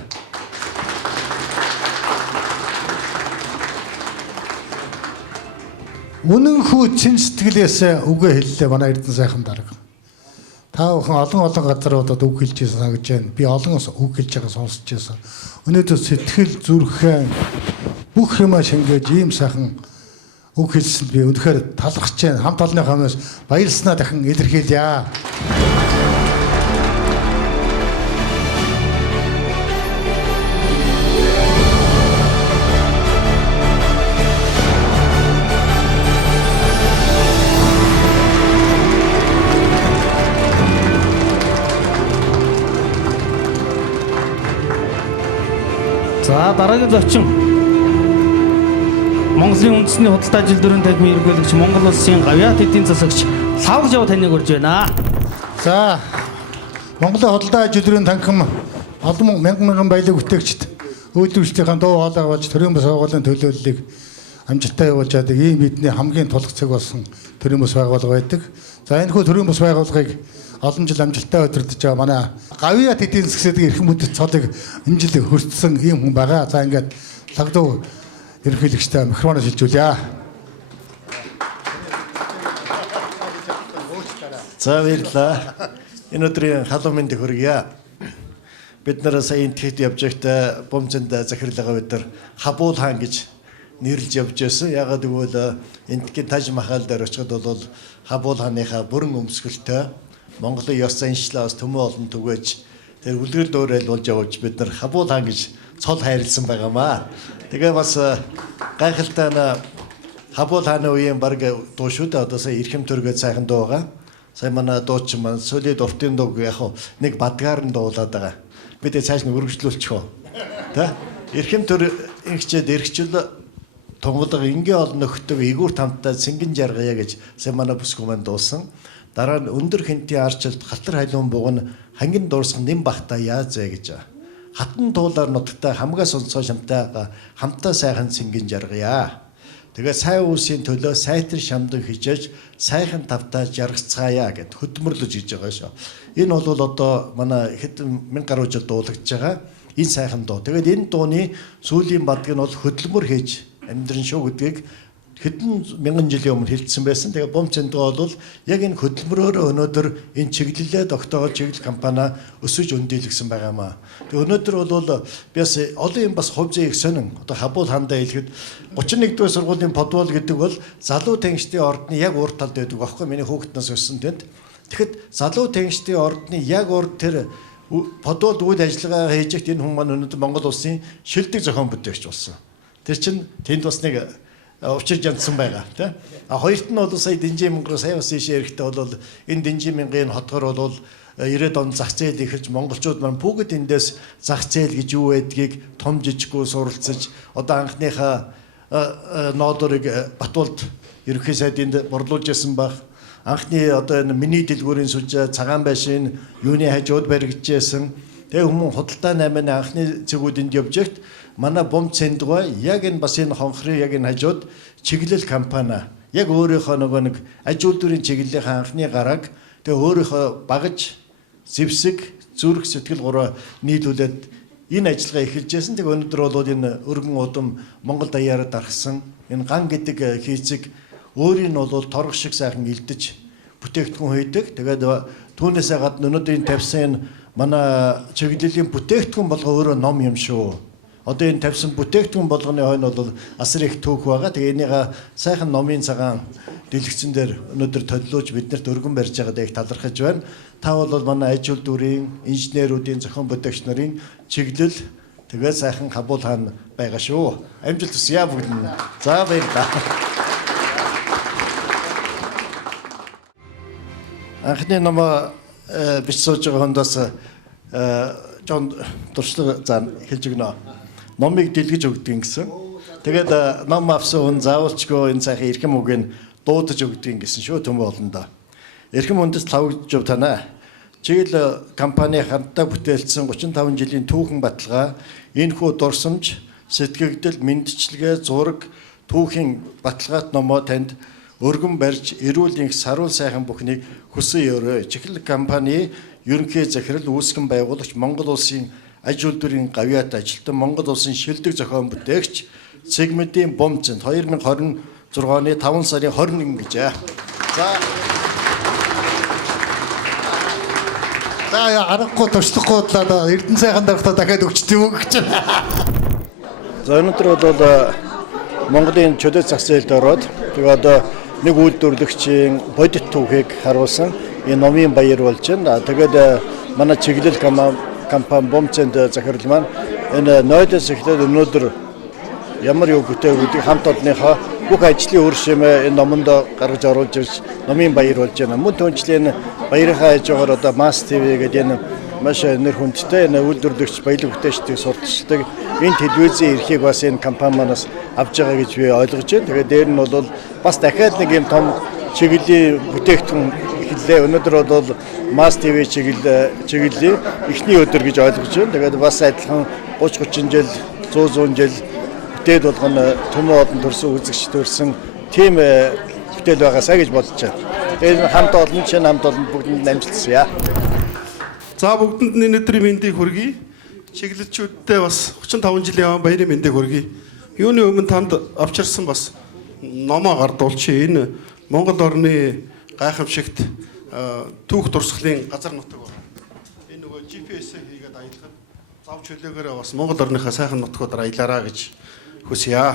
Үнэнхүү чин сэтгэлээс үгээ хэллээ манай Эрдэнэ сайхан дарга. Та бүхэн олон газруудад үг хэлж байсан санагдаж байна. Би олон үг хэлж байгаа сонсож байсан. Өнөөдөр сэтгэл зүрхэн бүх юмаа шингээж ийм сайхан үг хэлсэн би үнэхээр талархаж байна. Хамт олонныхоо өмнөөс баярлснаа дахин илэрхийлье. За дараагийн зочин Монголын үндэсний худалдаа жилдвэрийн танхимын эрхлэгч Монгол Улсын гавьяат эдийн засагч Лавг Жав таныг урьж байна. За Монголын худалдаа жилдвэрийн танхим олон мянган баялаг бүтээгчд үйлдвэрлэлтийн дуу хоолой болж төрийн бас байгууллагын төлөөллийг амжилттай явуулж чаддаг ийм бидний хамгийн тулах цэг болсон төрийн бас байгууллага байдаг. За энэ хүү төрийн бас байгууллагыг олон жил амжилттай удирдах байгаа манай гавьяат эдийн засгийн эрхэм мэдээлэл цолыг энэ жил хүртсэн ийм хүн байгаа. За ингээд Лавдуу ерөнхийлөгчтэй микрофоноос шилжүүлье. За баярлалаа. Энэ өдрийн халуун мэндийг хүргье. Бид нэр сая энтгэд явж байхдаа бомцонд захирлага өдөр Хабул хаан гэж нэрлж явж байсан. Ягаад гэвэл энтгийн Таж Махал дээр очиход бол Хабул хааныхаа бүрэн өмсгөлтэй Монголын ёс заншлаас төмөө олон түгэж тэр үлгэр дуурайл болж явж бид нар Хабул хаан гэж цол хайрлсан байгаамаа. Тэгээ бас гайхалтай Хабул хааны үеийн баг дуу шүү дээ. Одоо сая эрхэм төргөө сайхан дуу байгаа. Сая манай дуучин маань солид уртын дуу яг нэг бадгаар нь дуулаад байгаа. Бид цааш нь үргэлжлүүлчих үү. Тэ? Эрхэм төр ингэчээд эргчл тунгалаг ингийн олон нөхдөг игүүр тамтай цингэн жаргая гэж сая манай бүсгүй маань дуусан. Дараа нь өндөр хинтийн арчилд халтар халуун бугн хангин дуурсах нэм бахта яаж зэ гэж. Хатан туулаар нутагтай хамгаа сонсоо шамтайгаа хамтаа сайхан цингэн жаргая. Тэгээ сайн үсийн төлөө сайтар шамдан хижээж сайхан тавтаа жаргацгаая гэд хөдөлмөрлөж хийж байгаа шүү. Энэ бол одоо манай хэдэн мянган гаруй жил дуулагдж байгаа энэ сайхан дуу. Тэгээд энэ дууны сүүлийн бадг нь бол хөдөлмөр хийж амьдрын шүү гэдгийг хэдэн мянган жилийн өмнө хэлсэн байсан. Тэгээ бомцын дуу бол яг энэ хөдөлмөрөөр өнөөдөр энэ чиглэлээ тогтоогоо чиглэл компани өсөж өндийлгсэн байгаамаа. Тэгээ өнөөдөр бол би бас олон юм бас хувь зээг сонин одоо Хабул хаандаа хэлэхэд 31-р сургуулийн подвол гэдэг бол залуу тэнгистийн ордны яг урд талд байдаг аахгүй миний хүүхднээс өссөн тэнд. Тэгэхэд залуу тэнгистийн ордны яг урд тэр подвол үйл ажиллагаа хийж ихт энэ хүн маань өнөөдөр Монгол улсын шилдэг зохион бүтээгч болсон. Тэр чинь тэнд бас нэг учирж янзсан байгаа тийм. А хоёрт нь бол сая Дэнжи Мянган сая бас ийшээ эрэхтэй бол энэ Дэнжи Мянган хотгор бол 90-ад он зах зээл ихэлж монголчууд маань бүгд эндээс зах зээл гэж юу байдгийг том жижиггүй суралцаж одоо анхныхаа ноодорыг Батуулд ерөнхий сайдынд борлуулж ясан баг. Анхны одоо энэ миний дэлгүүрийн сүлжээ цагаан байшин юуны хажууд баригдчихсэн. Тэгээ хүмүүс худалдаа 8-ны анхны цэгүүдэнд явж ихт манай бомц цэндгой яг энэ бас энэ хонхрын яг энэ хажууд чиглэл компани яг өөрийнхөө нэг аж үйлдвэрийн чиглэлийн анхны гарааг тэгээ өөрийнхөө багаж зэвсэг зүрх сэтгэл гураа нийлүүлээд энэ ажиллагаа эхэлж байсан. Тэгээ өнөөдөр бол энэ өргөн удам Монгол даяараа дарахсан энэ ган гэдэг хийцэг өөрийн нь бол торго шиг сайхан илдэж бүтээгдэхүүн хийдэг. Тэгээд түүнээсээ гадна өнөөдөр энэ тавьсан манай чиглэлийн бүтээгдэхүүн болгоо өөрөө ном юм шүү. Одоо энэ тавьсан бүтээгдэхүүн болгоны хойно бол асар их түүх байгаа. Тэгээ энийгээ сайхан номын цагаан дэлгэцэн дээр өнөөдөр төлөвлөж биднэрт өргөн барьж байгаадаа их талархаж байна. Та бол манай аж үйлдвэрийн, инженеруудын, зохион бүтээгч нарын чиглэл тэгээ сайхан Хабул хаан байгаа шүү. Амжилт хүсье бүгд нь. За баярлалаа. Анхны ном бич сууж байгаа хүндээс Жон туршлага зан хэлж өгнө. Номыг дэлгэж өгдөг гэсэн. Тэгээд ном авсан хүн заавалчгүй энэ сайхан эрхэм үгийг дуудаж өгдөг гэсэн шүү төмөө олондоо. Эрхэм үндэс Лавг Жав танаа. чиглэл компани хамтдаа бүтээлсэн 35 жилийн түүхэн баталгаа, энэхүү дурсамж, сэтгэгдэл, мэндчилгээ, зураг, түүхийн баталгаат номоо танд өргөн барьж эрүүл энх саруул сайхан бүхнийг хүсэн өрөө. Чиглэл компани ерөнхий захирал үүсгэн байгуулагч Монгол улсын аж үйлдвэрийн гавьяат ажилтан Монгол улсын шилдэг зохион бүтээгч сегментийн Бомцэнд 2026 оны 5 сарын 21 гэж. За аргагүй туршлахгүй бодлоо Эрдэнэ сайхан дарагтаа дахиад өгчтэй үг гэж байна. За өнөөдөр бол Монголын чөлөө зах зээлд ороод тэгээ одоо нэг үйлдвэрлэгчийн бодит түүхийг харуулсан энэ номын баяр болж байна. Тэгээд манай чиглэл компани Бомцэнд захирал маань энэ ноёдоос эхлээд өнөөдөр ямар юу бүтээгүүдийг хамт олонныхоо бүх ажлын үр шимээ энэ номонд гаргаж оруулж ирж номын баяр болж байна. Мөн түүнчлэн баярынхаа хажуугаар одоо Mass TV гэдэг энэ маш нэр хүндтэй энэ үйлдвэрлэгч баялаг бүтээчдийг сурталчилдаг энэ телевизийн эрхийг бас энэ компани манаас авч байгаа гэж би ойлгож байна. Тэгээд дээр нь бол бас дахиад нэг юм том чиглэлийн бүтээгдэхүүн хэллээ. Өнөөдөр бол Mass TV чиглэлийн эхний өдөр гэж ойлгож байна. Тэгээд бас адилхан 30-30 жил 100 жил бүтээл болгоно төмөө олон төрсөн үзэгч төрсэн тийм бүтээл байгаасаа гэж бодож байна. Тэгээд хамт олон чинь хамт олон бүгдэнд амжилтсая. За бүгдэнд өнөөдрийн мэндийг хүргэе. Чиглэлчүүдтэй бас 35 жилийн баярын мэндийг хүргэе. Юуны өмнө танд авчирсан бас номоо гардуулчих. Энэ Монгол орны гайхамшигт түүх дурсгалын газар нутаг байна. Энэ нөгөө GPS хийгээд аялахад зав чөлөөгөөрөө бас Монгол орныхаа сайхан нутгуудаар аялаараа гэж хүсье.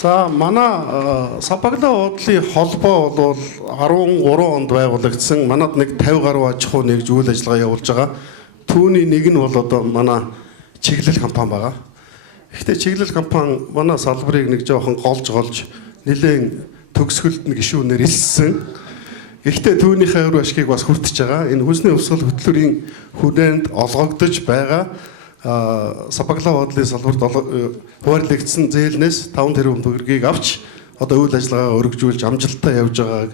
За манай Сапаглаа уудлын холбоо бол 13 онд байгуулагдсан. Манад нэг 50 гаруй аж ахуй нэгж үйл ажиллагаа явуулж байгаа. Түүний нэг нь бол одоо манай чиглэл компани байгаа. Гэхдээ чиглэл компани манай салбарыг нэг жоохон голж нэлээд төгсгөлд нэг гишүүнээр илссэн. Гэхдээ түүнийхээ өр ашгийг бас хүртэж байгаа. Энэ хүнсний өвсгөл хөтлөрийн хүрээнд олгогдож байгаа Сапаглаа уудлын салбарт хуваарлагдсан зээлнээс 5 тэрбум төгрөгийг авч одоо үйл ажиллагаа өргөжүүлж амжилттай явж байгааг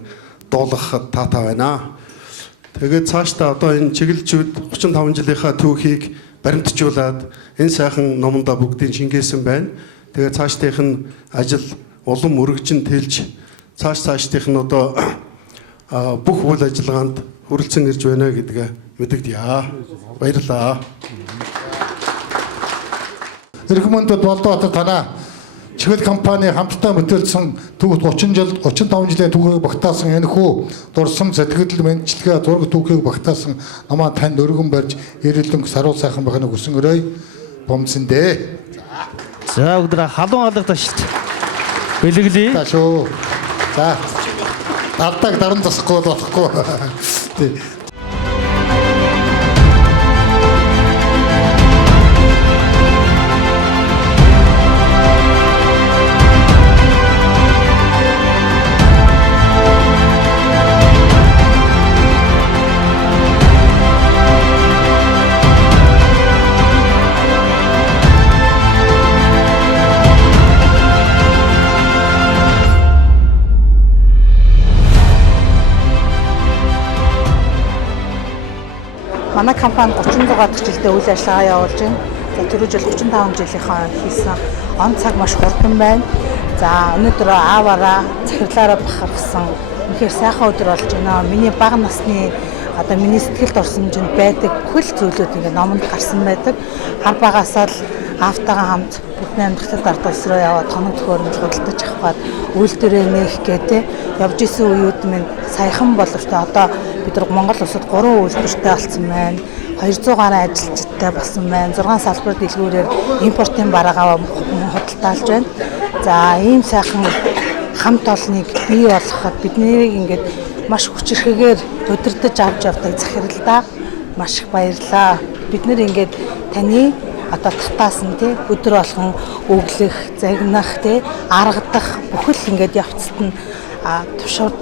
дуулгахад таатай байна. Тэгээд цаашдаа одоо энэ чиглэлчүүд 35 жилийнхаа түүхийг баримтжуулаад энэ сайхан номондоо бүгдийг шингээсэн байна. Тэгээд цаашдынх нь ажил улам өргөжин тэлж цаашдынх нь одоо бүх үйл ажиллагаанд хүрэлцэн ирж байна гэдгээ мэдэгдэе. Баярлалаа. Эрхмөндөд болдоо танаа чиглэл компани хамтдаа бүтээлсэн түүх 35 жилийн түүхийг багтаасан энэхүү дурсам сэтгэгдэл мэндчилгээ зураг түүхийг багтаасан намаа танд өргөн барьж эрэлэн саруул сайхан байхыг хүсэн өрөөй Бомцэндээ. За өдөр халуун алга ташилт бэлгэлээ. За шүү. За дардаг даран засахгүй болохгүй. Тий. Манай компани 36 дахь жилдээ үйл ажиллагаа явуулж байна. За түрүү жил 35 жилийнхаа хийсэн он цаг маш хурдан байна. За өнөөдөр ааваараа захирлаараа бахархсан үнэхээр сайхан өдөр болж байна. Миний бага насны одоо миний сэтгэлд орсон хэмжээнд байдаг бүхэл зүйлүүд ингээд номонд гарсан байдаг. Хар багасаа л аавтайгаа хамт бидний амьдралд ард улс руу яваад хоног төхөөрөмж худалдаж авахад үйлдвэрээ нээх гэдэг явж исэн үеуд минь саяхан боловч одоо бид нар Монгол улсад 3 үйлдвэртэй болсон байна. 200 гаруй ажилчтай болсон байна. 6 салбар дэлгүүрээр импортын бараагаа худалдаалж байна. За ийм сайхан хамт олныг бий болгоход биднийг ингээд маш хүчирхээгээр удирдах авч явдаг захиралдаа маш их баярлалаа. Бид нэр ингээд таны одоо татаас нь тий өдөр болгон өглөх, загнах тий аргадах бүхэл ингээд явцад нь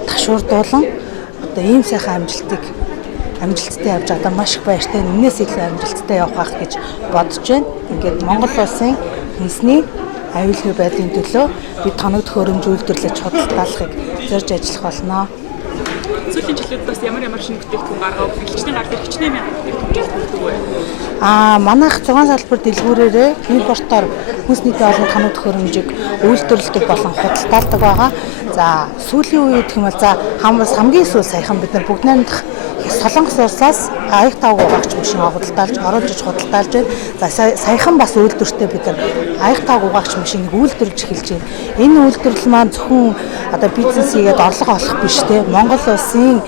ташуурдуулан одоо ийм сайхан амжилттай явж байгаа маш их баяртай. Энээс илүү амжилттай явах байх гэж бодож байна. Ингээд Монгол улсын үндэсний аюулгүй байдлын төлөө бид хоног төхөөрөмж үйлдвэрлэж худалдаалахыг зорж ажиллах болно. Сүүлийн жилүүд бас ямар шинэ бүтээгдэхүүн гаргав? Хилчний гар дээр хичнээн мянган бүтээгдэхүүн гаргадаг вэ? Манайх 6 салбар дэлгүүрээрээ импортоор хүнс нийтийн олон тоног төхөөрөмжийг үйлдвэрлэдэг болон худалдаалдаг байгаа. За сүүлийн үед гэх юм бол хамгийн сүүл саяхан бид нар бүгд найрамдах Солонгос улсаас аяг тавг угаагч машин худалдаалж оруулж иж худалдаалж байна. За саяхан бас үйлдвэртээ бид нар аяг тавг угаагч машиныг үйлдвэрлэж эхэлж байна. Энэ үйлдвэрлэл маань зөвхөн одоо бизнес хийгээд орлого олох биш те. Монгол улсын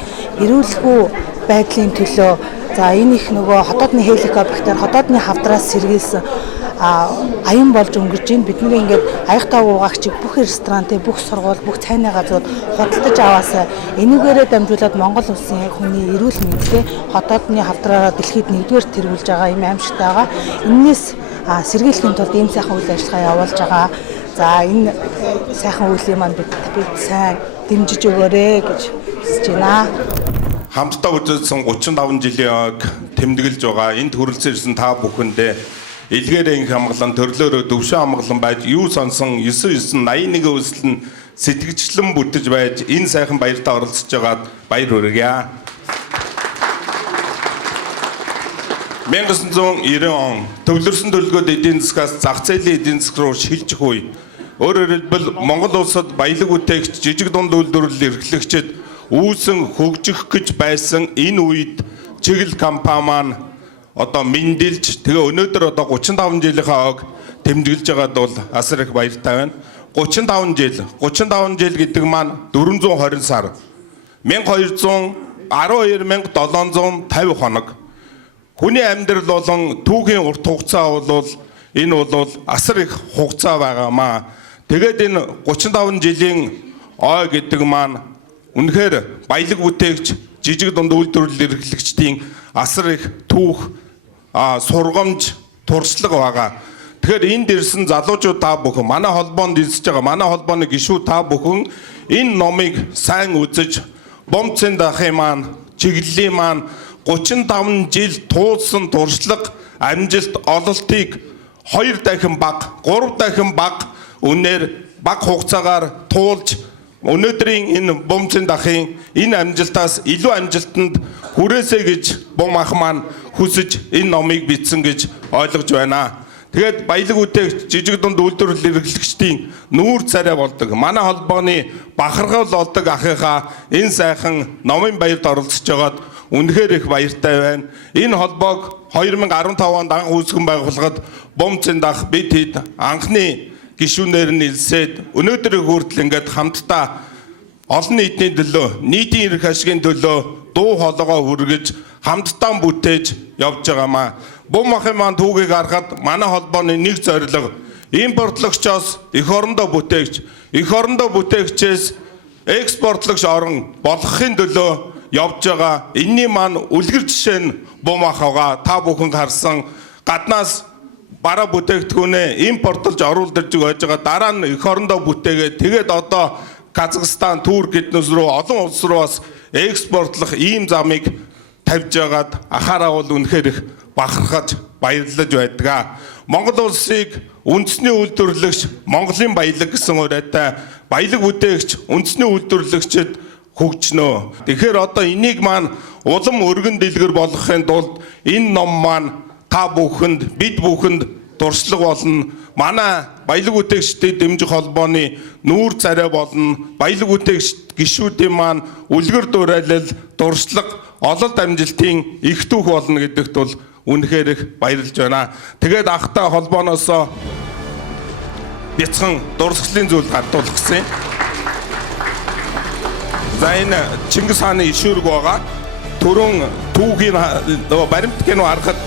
эрүүлэхүй байдлын төлөө за энэ их нөгөө хотоодны хеликоптер, хотоодны хавдраас сэргийлсэн аян болж өнгөрж байна. Бид нэг ингээд аяг тавг угаагчийг бүх ресторан, бүх сургууль, бүх цайны газрууд худалдаж аваасаа энүүгээрээ дамжуулаад Монгол улсын хүний эрүүл мэндэд хотоодны хавдраараа дэлхийд нэгдүгээр тэргүүлж байгаа юм аимшигтай байгаа. Энээс сэргийлэхийн тулд ийм сайхан үйл ажиллагаа явуулж байгаа. За энэ сайхан үеийн маань бид сайн дэмжиж өгөөрэй гэж хүсэж байна. Хамтдаа үзүүлсэн 35 жилийн ог тэмдэглэж байгаа энд хүрэлцэн та бүхэндээ илгээрийн хамгаалан төрлөөрөө төвшин хамгаалан байж юу сонсон 9981 үйлсэл нь сэтгэгчлэн бүтэж байж энэ сайхан баяртаа оролцож байгаад баяр хүргье. 1990 он төвлөрсөн төлөвлөгөөд эдийн засгаас зах зээлийн эдийн засаг руу шилжих үе. Өөрөөр хэлбэл Монгол улсад баялаг бүтээгч жижиг дунд үйлдвэрлэл эрхлэгчид үүсэн хөгжих гэж байсан энэ үед чиглэл компани маань одоо мэндэлж тэгээ өнөөдөр одоо 35 жилийнхаа ог тэмдэглэж байгаад бол асар их баяртай байна. 35 жил гэдэг маань 420 сар 1212,750 хоног. Хүний амьдрал болон түүхийн урт хугацаа бол энэ бол асар их хугацаа байгаамаа. Тэгээд энэ 35 жилийн ой гэдэг маань үнэхээр баялаг бүтээгч жижиг дунд үйлдвэрлэл эрхлэгчдийн асар их түүх сургамж туршлага байгаа. Тэгэхээр энд ирсэн залуучууд та бүхэн манай холбоонд ирсэж байгаа манай холбооны гишүүд та бүхэн энэ номыг сайн үзэж бомцын дахын маань чиглэлийн маань 35 жил туулсан туршлага амжилт ололтыг 2 дахин бага 3 дахин бага үнээр бага хугацаагаар туулж өнөөдрийн энэ бомцын дахын энэ амжилтаас илүү амжилтанд хүрээсэй гэж бом ах маань хүсэж энэ номыг бичсэн гэж ойлгож байна. Тэгээд баялаг бүтээгч жижиг дунд үйлдвэрлэл эрхлэгчдийн нүүр царай болдог. Манай холбооны бахархал болдог ахыхаа энэ сайхан номын баярт оролцож байгаад үнэхээр их баяртай байна. Энэ холбоог 2015 онд анх үүсгэн байгуулахад бомцын дах бид хэд анхны гишүүнээр нь илсээд өнөөдрийн хүртэл ингээд хамтдаа олон нийтийн төлөө, нийтийн эрх ашигын төлөө дуу хоолойгоо хүргэж хамтдаа бүтээж явж байгаамаа. Бом ахын маань түүгийг харахад манай холбооны нэг зорилго импортлогчоос эх орондоо бүтээгч, эх орондоо бүтээгчээс экспортлогч орон болгохын төлөө явж байгаа. Энэний маань үлгэр жишээ нь бом ах байгаа. Та бүхэн харсан гаднаас бараа бүтээгдэхүүнээ импортлж оруулж байж байгаа. Дараа нь эх орондоо бүтээгээд тэгээд одоо Казахстан, Турк эднээс рүү олон улс руу бас экспортлох ийм замыг тавьж байгаад ахаараа бол үнэхээр их бахархаж баярлаж байдаг. Монгол улсыг үндэсний үйлдвэрлэгч Монголын баялаг гэсэн урайтай баялаг бүтээгч үндэсний үйлдвэрлэгчид хөгжнөө. Тэгэхээр одоо энийг маань улам өргөн дэлгэр болгохын тулд энэ ном маань та бүхэнд бид бүхэнд дуршлаг болно. Манай баялаг бүтээгчдийн дэмжих холбооны нүүр царай болно. Баялаг бүтээгч гишүүдийн маань үлгэр дуурайлал, дуршлаг, ололт амжилтын их түүх болно гэдэгт бол үнэхээр их баярлж байна. Тэгээд ахтай холбооноос бяцхан дурсгалын зүйл гардуулах гэсэн. За энэ Чингис хааны ишүүрэг байгаа. Түрүүн түүхийн баримтгийг харахад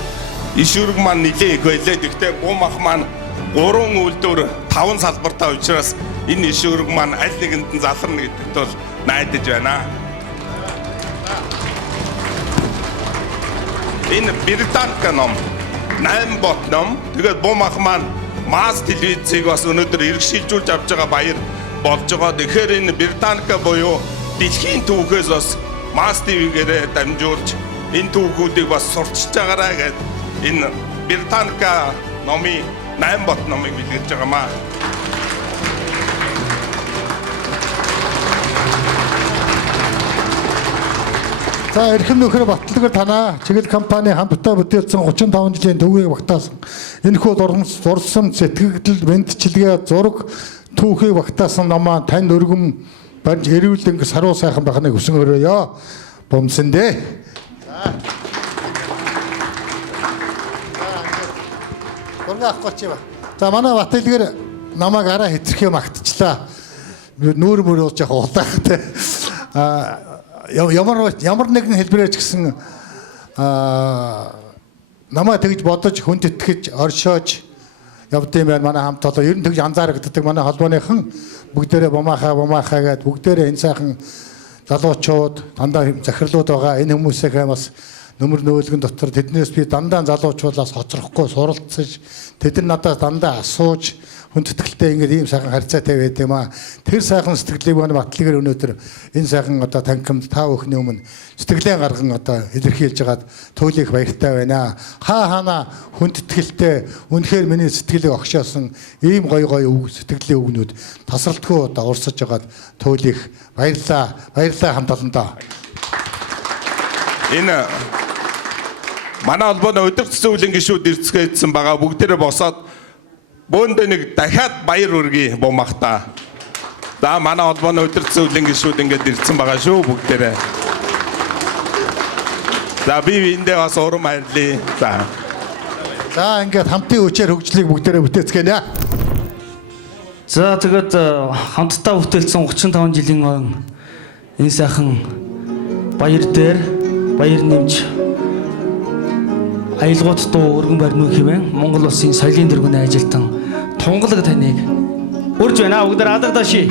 ишүүрэг маань нэлээ их байлээ. Гэхдээ бум ах маань 3 үйлдвэр 5 салбартаа учраас энэ ишүүрэг маань аль нэгэнд нь заларна гэдэгт бол найдаж байна. Энэ Британка ном 8 бот ном. Тэгээд бум ах маань масс телевизийг бас өнөөдөр иргэшилжүүлж авч байгаа баяр болж байгаа. Тэгэхээр энэ Британка буюу дэлхийн түүхээс бас масс ТV-гээр дамжуулж энэ түүхүүдийг бас сурчиж байгаарай гэдэг энэ Британка номын 8 бот номыг бэлгэлж байгаамаа. За эрхэм нөхөр батлагаар танаа чиглэл компани хамтдаа бүтээлсэн 35 жилийн төвийг багтаасан. Энэхүү зурсан сэтгэгдэл, мэдчилгээ, зураг түүхийг багтаасан намаа тань өргөм барьж эрүүлэн саруу сайхан байхныг хүсэн өрөөё. Бомсон дээ. Урга авахгүй ба. За манай батлагаар намайг араа хэтрхээ магтчлаа. Нүүр мөр ууж явах удаатай. Ямар нэгэн хэлбэрээр ч гэсэн намаа тэгж бодож хүнд итгэж оршоож явдсан байна манай хамт олон. Ер нь тэгж анзаарагддаг манай холбооныхан бүгдээрээ бумаахаа гэдэг бүгдээрээ энэ сайхан залуучууд дандаа захирлууд байгаа. Энэ хүмүүсээ бас нөмөр нөөлгөн дотор тэднээс би дандаа залуучуулаас хоцрохгүй суралцаж тэд нар надаас дандаа асууж хүндэтгэлтэй ингээд ийм сайхан харьцаатай байд юм аа. Тэр сайхан сэтгэлийг манай батлагаар өнөөдөр энэ сайхан одоо танхимд та бүхний өмнө сэтгэлээ гарган одоо илэрхийлж хагаад туйлыг баяртай байна. Хаана хүндэтгэлтэй үнэхээр миний сэтгэлийг огшоосон ийм гоё сэтгэлийн үгнүүд тасралтгүй одоо урсаж хагаад туйлыг баярлаа хамт олондоо. Энэ манай холбооны удирдсан үеийн гишүүд ирцгээдсэн байгаа бүгдээрээ босоод бөөндөө нэг дахиад баяр үргээ бумахта. За манай холбооны удирдсан үеийн гишүүд ингээд ирсэн байгаа шүү бүгдээрээ. За би эндээ бас урам баярлаа. За ингээд хамтын хүчээр хөгжлийг бүгдээрээ бүтээцгэнэ. За тэгээд хамтдаа бүтээлсэн 35 жилийн ойн энэ сайхан баяр дээр баяр нэмж аялгууд дуу өргөн барьнуу хэмээн Монгол улсын соёлын тэргүүний ажилтан тунгалаг таныг урьж байна. Бүгдээр алгадаши.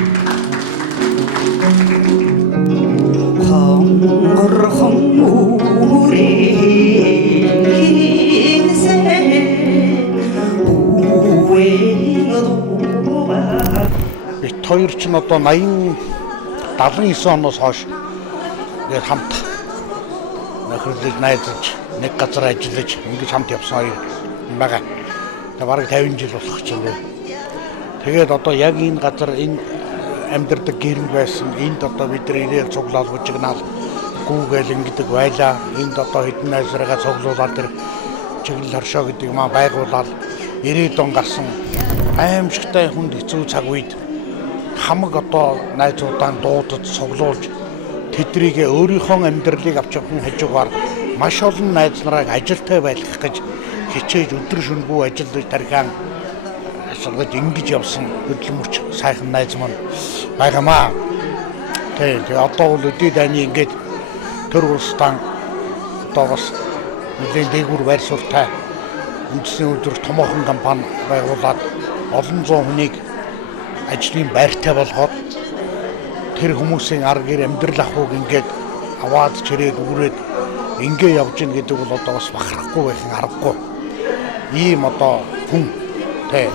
Хонгорхон Бид хоёр ч н одоо 80-79 оноос хойш ингээд хамт нөхөрлөж найзалж нэг газар ажиллаж ингэж хамт явсан хоёр байгаа. Тэгээ бараг 50 жил болох ч юм уу. Тэгээд одоо яг энэ газар энэ амьдардаг гэрэн байсан. Энд одоо бид нар ирээд цуглаад бужигнаал гүүгээл ингэдэг байлаа. Энд одоо хэдэн найзраагаа цуглуулаад тэр чиглэл хоршоо гэдэг юм байгуулаад 90 он гарсан аимшигтай хүнд хэцүү цаг үед хамаг одоо найзуудаа дуудаж цуглуулж тэдрийг өөрийнхөө амьдралыг авч явахын хажуугаар маш олон найз нарыг ажилтай байлгах гэж хичээж өдөр шөнөгүй ажиллаж тархиан ашиглаж ингэж явсан хөдөлмөрч сайхан найз маань байгаамаа. Тэгээ одоо бол өдөө дайны ингэж төр улстай одоо бас нэгэн дээгүүр байр суурьтай үндэсний өдөр томоохон компани байгуулад олон зуун хүнийг ажлын байртай болгоод тэр хүмүүсийн арга гэр амьдрал ахуйг ингээд аваад чирээд үүрээд ингээ явж гин гэдэг бол одоо бас бахархгүй байхын аргагүй. Ийм одоо хүн тэ.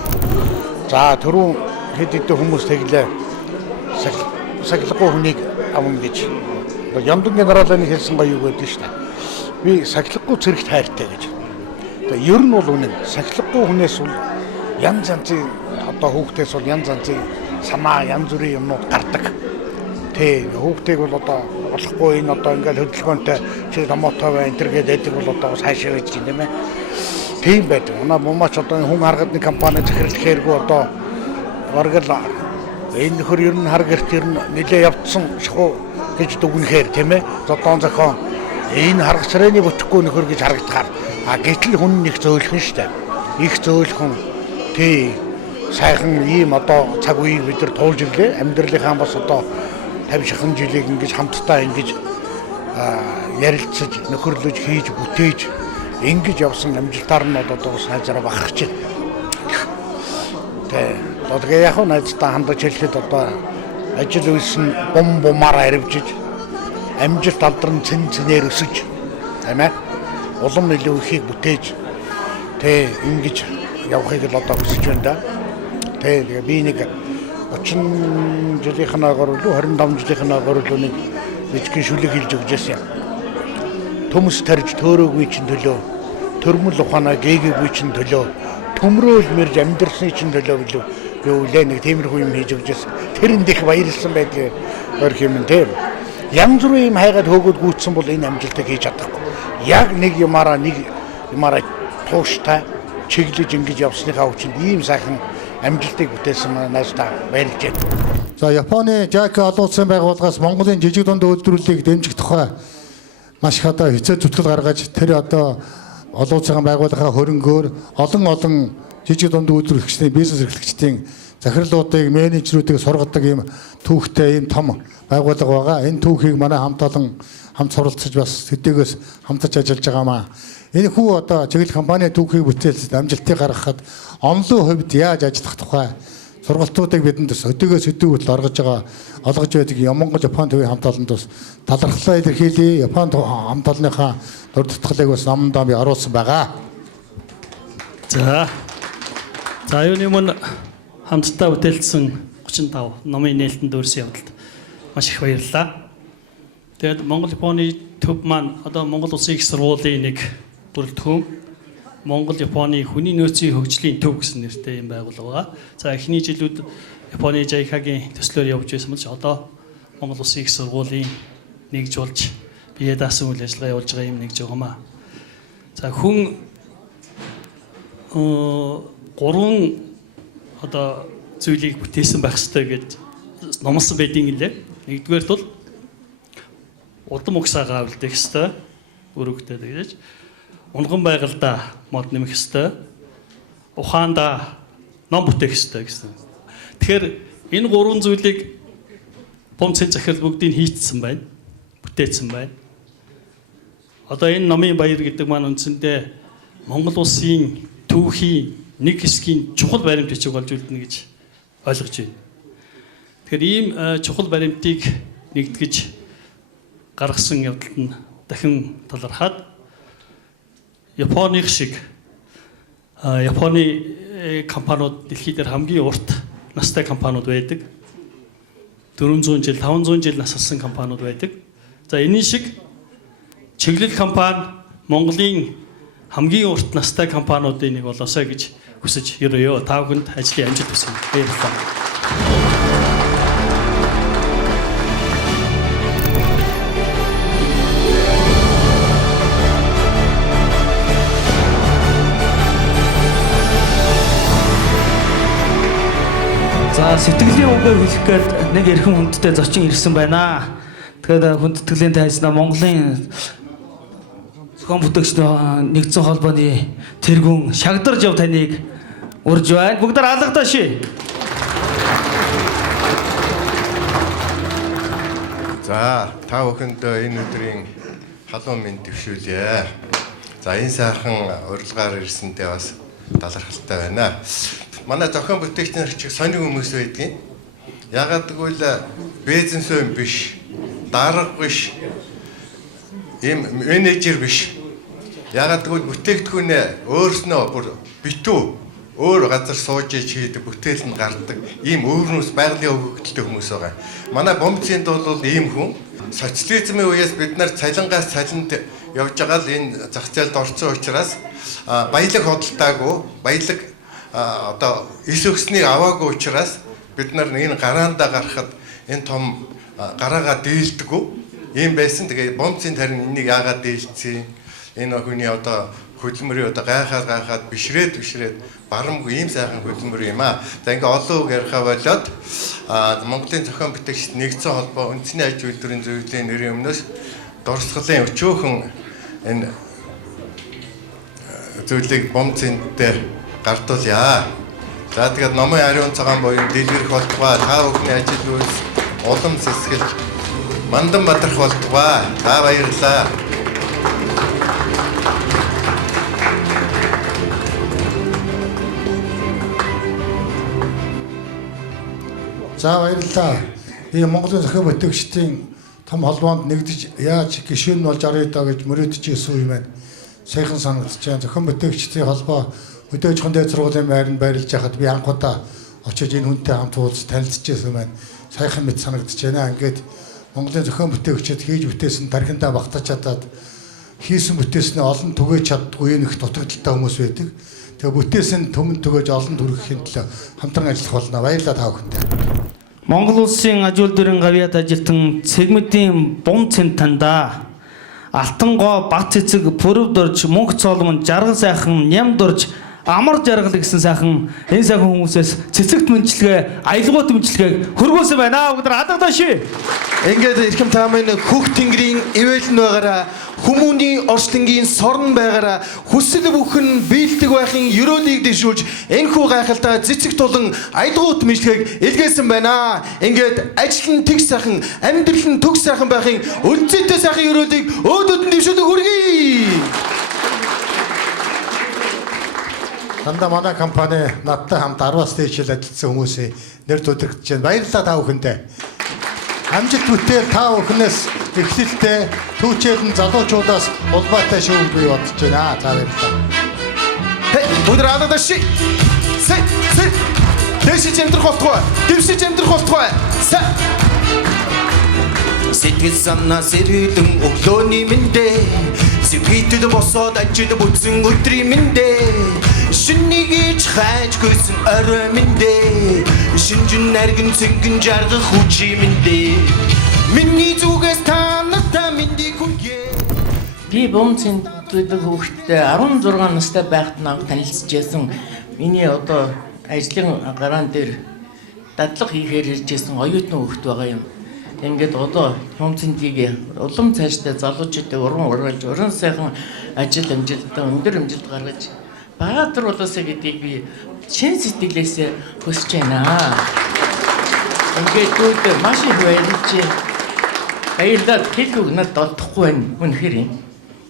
За түрүүн хэд хэдэн хүмүүс тэглээ. Сахилгагүй хүнийг авна гэж. Ямдан генералын хэлсэн гоё юу гэдэг шүү дээ. Би сахилгагүй цэрэгт хайртай гэж. Тэгээ ер нь бол үнэн сахилгагүй хүнээс бол янз янзын одоо хүүхдээс бол янз янзын санаа янз бүрийн юмнууд гардаг. Тэ хүүхдийг бол одоо болохгүй энэ одоо ингээл хөдөлгөөнтэй чи томоотой бай энэ гэдэг бол одоо хайшаа гэж юм ээ. Тийм байдаг. Манай бумаач одоо хүн харгадны компани захирлахээргүй одоо бараг л энэ нөхөр ер нь хар гэрт ер нь нэлээ явцсан шахуу гэж дүгнэхээр тийм ээ. Зодон зохион энэ харгацрээний бүтэхгүй нөхөр гэж харагдахаар гэтэл хүн нэг зөөлхөн штэ. Их зөөлхөн тий сайхан ийм одоо цаг үеийг бид нар туулж ирлээ. Амьдралынхаа бас одоо 50 шахан жилийг ингэж хамтдаа ингэж ярилцаж нөхөрлөж хийж бүтээж ингэж явсан амжилтаар нь одоо бас найзаараа бахарч байна. Тэгээ яг найзтай хандаж хэлэхэд одоо ажил үйлсэн бумаараа ирвжиж амжилт алдран цэнээр өсөж тийм ээ. Улам илүү ихийг бүтээж ингэж явахыг л одоо хүсэж байна да. Тэгээ би нэг 30 жилийнхаа горол 25 жилийнхаа горлыг бичгийн шүлэг хэлж өгч байсан юм. Төмс тарж төөрөөгүй чин төлөө, төрмөл ухаанаа гээгээгүй чин төлөө, төмрөөл мэрж амьдрсны чин төлөө билүү. Би үлээ нэг тиймэрхүү юм хийж өгч байсан. Тэрэнд их баярлсан байдгийг орх юм тийм. янз бүрийн юм хайгаад хөөгд гүйцсэн бол энэ амжилтыг хийж чадахгүй. Яг нэг юмараа тууштай чиглэж ингэж явсныхаа үчинд ийм сайхан амжилтыг бүтээсэн манайс та баярлж байна. За Японы JICA олон улсын байгууллагаас Монголын жижиг дунд үйлдвэрлэлийг дэмжих тухай маш их одоо хэцүү зүтгэл гаргаж тэр одоо олон улсын байгууллагын хөрөнгөөр олон жижиг дунд үйлдвэрлэгчдийн бизнес эрхлэгчдийн захирлуудыг менежерүүдийг сургадаг ийм түүхтэй ийм том байгууллага байгаа. Энэ түүхийг манай хамт суралцаж бас төдийгөөс хамтарч ажиллаж байгаамаа. Энэ хүү одоо чиглэл компани түүхийг бүтээлд амжилтыг гаргахад онлын хувьд яаж ажиллах тухай сургалтуудыг бидэнд өдөөгөөс өдөө хүртэл олгож байдаг Монгол Япон төвийн хамт олонд бас талархлаа илэрхийлье. Япон хамт олонныхаа дур татгалыг бас номдоо би оруулсан байгаа. За юуны мөн хамтдаа бүтээлсэн 35 номын нээлтэнд өөрсөн явдалд маш их баярлалаа. Тэгээд Монгол Японы төв маань одоо Монгол Улсын их сургуулийн нэг бүрэлдэхүүн Монгол Японы хүний нөөцийн хөгжлийн төв гэсэн нэртэй юм байгууллага байгаа. За эхний жилүүд Японы JICA-гийн төслөөр явж байсан бол одоо Монгол Улсын их сургуулийн нэгж болж бие даасан үйл ажиллагаа явуулж байгаа юм нэгж байгаамаа. За хүн гурван одоо зүйлийг бүтээсэн байх ёстой гэж номлосон байдгийн лээ. Нэгдүгээр тул удам угсаагаа үлдээх ёстой. Өрөвтэй гэж. Унган байгальдаа мод нэмэх ёстой. Ухаандаа ном бүтээх ёстой гэсэн. Тэгэхээр энэ гурван зүйлийг бомцын захирал бүгдийг хийцсэн байна. Бүтээсэн байна. Одоо энэ номын баяр гэдэг маань үндсэндээ Монгол улсын түүхийн нэг хэсгийн чухал баримт бичиг болж үлдэнэ гэж ойлгож байна. Тэгэхээр ийм чухал баримтыг нэгтгэж гаргасан явдалд нь дахин талархаад Японых шиг Японы компаниуд дэлхийд дээр хамгийн урт настай компаниуд байдаг. 400 жил, 500 жил насалсан компаниуд байдаг. За энэ шиг чиглэл компани Монголын хамгийн урт настай компаниудын нэг болоосоо гэж хүсэж ерөөё. Та бүхэнд ажлын амжилт хүсье. Баярлалаа. За сэтгэлийн үгээр хэлэх гээд нэг эрхэм хүндтэй зочин ирсэн байна. Тэгэхээр хүндтгэлийн тайзнаа Монголын зохион бүтээгч нэгдсэн холбооны тэргүүн Шагдар Жав таныг урьж байна. Бүгдээр алгадаа ши. За та бүхэндээ энэ өдрийн халуун мэнд төвшүүлье. За энэ сайхан урилгаар ирсэндээ бас талархалтай байна. Манай зохион бүтээгч нар ч сонир хүмүүс байдгийн. Ягаад гэвэл бизнесмен биш, дарга биш, ийм менежер биш. Ягаад гэвэл бүтээгдэхүүнээ өөрснөө бүр битүү өөр газар сууж хийдэг бүтээл нь гардаг. Ийм өөрнөөс байгалийн хөгжилтэй хүмүүс байгаа. Манай бомцынд бол ийм хүн. Социализмын үеэс бид нар цалингаас цалинд явж байгаа л энэ зах зээлд орсон учраас баялаг хөдөлтаагүй, баялаг одоо эс өгснийг аваагүй учраас бид нар энэ гараандаа гарахад энэ том гараагаа дийлдэггүй ийм байсан. Тэгээ бомцын тарин энийг яагаад дийлцээ? Энэ хүний одоо хөдөлмөрийн одоо гайхаад бишрээд барамгүй ийм сайхан хөдөлмөр юм аа. За ингээ олон үг ярихаа болоод Монголын зохион бүтээгчид нэгдсэн холбоо үндэсний аж үйлдвэрийн зөвлөлийн нэрийн өмнөөс дурсгалын өчөөхөн энэ зөвлөлийг бомцынд дээр гартуулъя. За тэгээд номын ариун цагаан буюу дэлгэрэх болтугай та бүхний ажил үйлс улам сэсгэл мандан бадрах болтугай. За баярлалаа. За баярлалаа. Би Монголын зохион бүтээгчдийн том холбоонд нэгдэж яаж гишүүн болж аръя даа гэж мөрөөдөж ирсэн юм байна. Сайхан санагдаж байна. Зохион бүтээгчдийн холбоо өдөөж хондой сургуулийн байранд байрлаж байхад би анхудаа очиж энэ хүнтэй хамт уулз танилцчихсан байна. Сайхан мэт санагдаж байна. Ингээд Монголын зохион бүтээгчид хийж бүтээсэн тархиндаа багтаж чадаад хийсэн бүтээснээ олон түгээж чаддгүй нэг дутагдaltaй хүмүүс байдаг. Тэгээ бүтээсэн төмөн түгээж олон төрөхийн төлөө хамтран ажиллах болно. Баярлалаа та бүхэнд. Монгол улсын аж үйлдвэрийн гавьяад ажилтан цэгмэдийн бум цэнтанда алтан гоо бат цэцэг пүрэв дорж мөнх цолмон жаргал сайхан ням дорж амар жаргал гэсэн сайхан энэ сайхан хүмүүсээс цэцэгт мэнчилгээ аялгуут мэнчилгээг хөргөөсөн байна. Бүгд хадагдааши. Ингээд эрхэм таамын хөх тэнгэрийн ивэлэн байгаараа хүмүүний орчлонгийн сорн байгаараа хүсэл бүхэн биелдэг байхын ёроолыг дэвшүүлж энхүү гайхалтай цэцэг тулан аялгуут мэнчилгээг илгээсэн байна. Ингээд ажил нь тэг сайхан, амьдрал нь төг сайхан байхын үлцэтэй сайхан ёроолыг өөдөөд нь дэвшүүлдэг хүргэе. Дандаа манай компани надтай хамт 10-аас дээш жил ажилласан хүмүүсийн нэр төдөргөж байна. Баярлалаа та бүхэндээ. Амжилт бүтээл та бүхнээс эхлэлтэй түүчээд нь залуучуудаас улбаатай шүү гэж би бодож байна. За баярлалаа. Бүгд рададаши. Дэшиж амьдрах болтгой. Дэвшиж амьдрах болтгой. Сэтгэл санаа сэргэлэн өглөөний мэндэ Сэвгийтэд босоод ажил бүтсэн өдрийн мэндэ Шинийг ич хайж гүйсэн орой мэндэ Шинжин наргин цэнгэн жаргах хүчи мэндэ Миний зүгээс та надаа мэндийг хүлгээ Би бум цэнтгэдэг хүүхдтэй 16 настай байхад намайг танилцж байсан. Миний одоо ажлын гараан дээр дадлага хийхээр ирж байсан оюутан хүүхд байгаа юм. Ингээд одоо бум цэнтгийг улам цаашдаа залуучуудад уран уруулж, уран сайхан ажил амжилттай өндөр амжилт гаргаж баатар болоосоо гэдгийг би чин сэтгэлээсээ хүсэж байна. Ингээд дүүд маш их баярлж баярлаад хэлгүй надад олдохгүй байна. Үнэхээр юм.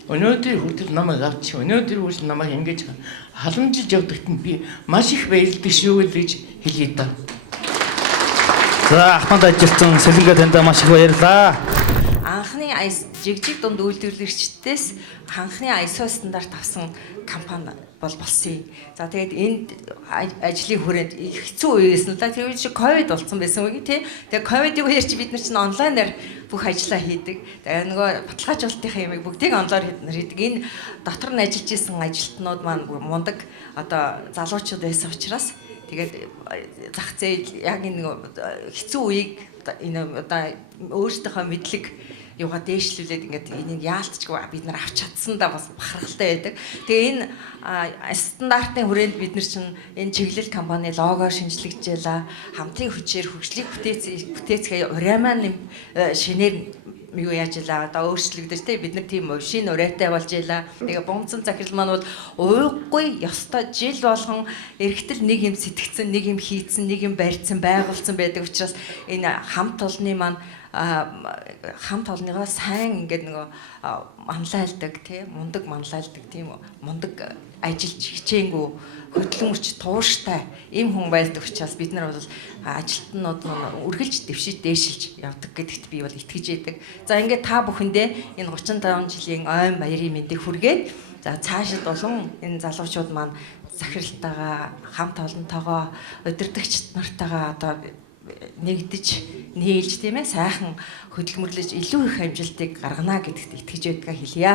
Өнөөдөр хүртэл намайг авч, өнөөдөр хүртэл намайг ингэж халамжилж явдагт нь би маш их баярлдаг шүү гэж хэлье та. За ахмад ажилтсан Сэлэнгэ таньда маш их баярлалаа. Анхны жигжиг дунд үйлдвэрлэгчдээс анхны ISO стандарт авсан компани болсон. За тэгээд энд ажлын хүрээнд хэцүү үеэс нь та тэр шиг ковид болсон байсан үгүй тий. Тэгээд ковидыг үеэрч бид нар чинь онлайнаар бүх ажлаа хийдэг. Тэгээд нөгөө баталгаажуулалтынхаа юмыг бүгдийг онлайнаар хийдэг. Энэ дотор нь ажиллаж исэн ажилтнууд маань мундаг одоо залуучууд байсан учраас тэгээд зах зээл яг энэ хэцүү үеийг энэ одоо өөрсдийнхөө мэдлэг юугаа дээшлүүлээд ингээд энийг яалтчгүй бид нар авч чадсандаа бас бахархалтай байдаг. Тэгээ энэ стандартын хүрээнд бид нар чинь энэ чиглэл компани лого шинжлэхжээлээ хамтран хүчээр хөгжлийг бүтээцгээ ураймаа шинээр юу яаж илаа одоо өөрчлөгдөж тий бид нар тийм шинэ урайтай болж илаа. Тэгээ бомцон захирал маань бол ууггүй ёстой жил болгон эргэтэл нэг юм сэтгцэн, нэг юм хийцэн, нэг юм барьцсан, байгуулсан байдаг учраас энэ хамт олонны маань хамт олонныгоо сайн ингээд нөгөө манлайлдаг тий мундаг манлайлдаг тийм мундаг ажиллаж хичээнгүү хөдөлмөрч тууштай им хүн байлдаг учраас бид нар бол ажилтнууд маань үргэлж дэвшиж дээшилж явдаг гэдэгт би бол итгэж байдаг. За ингээд та бүхэндээ энэ 35 жилийн ойн баярын мэндийг хүргээд за цаашид болон энэ залуучууд маань захиралтайгаа хамт олонтойгоо удирдагч нартайгаа одоо нэгдэж нийлж тийм ээ сайхан хөдөлмөрлөж илүү их амжилтыг гаргана гэдэгт итгэж байдгаа хэлье.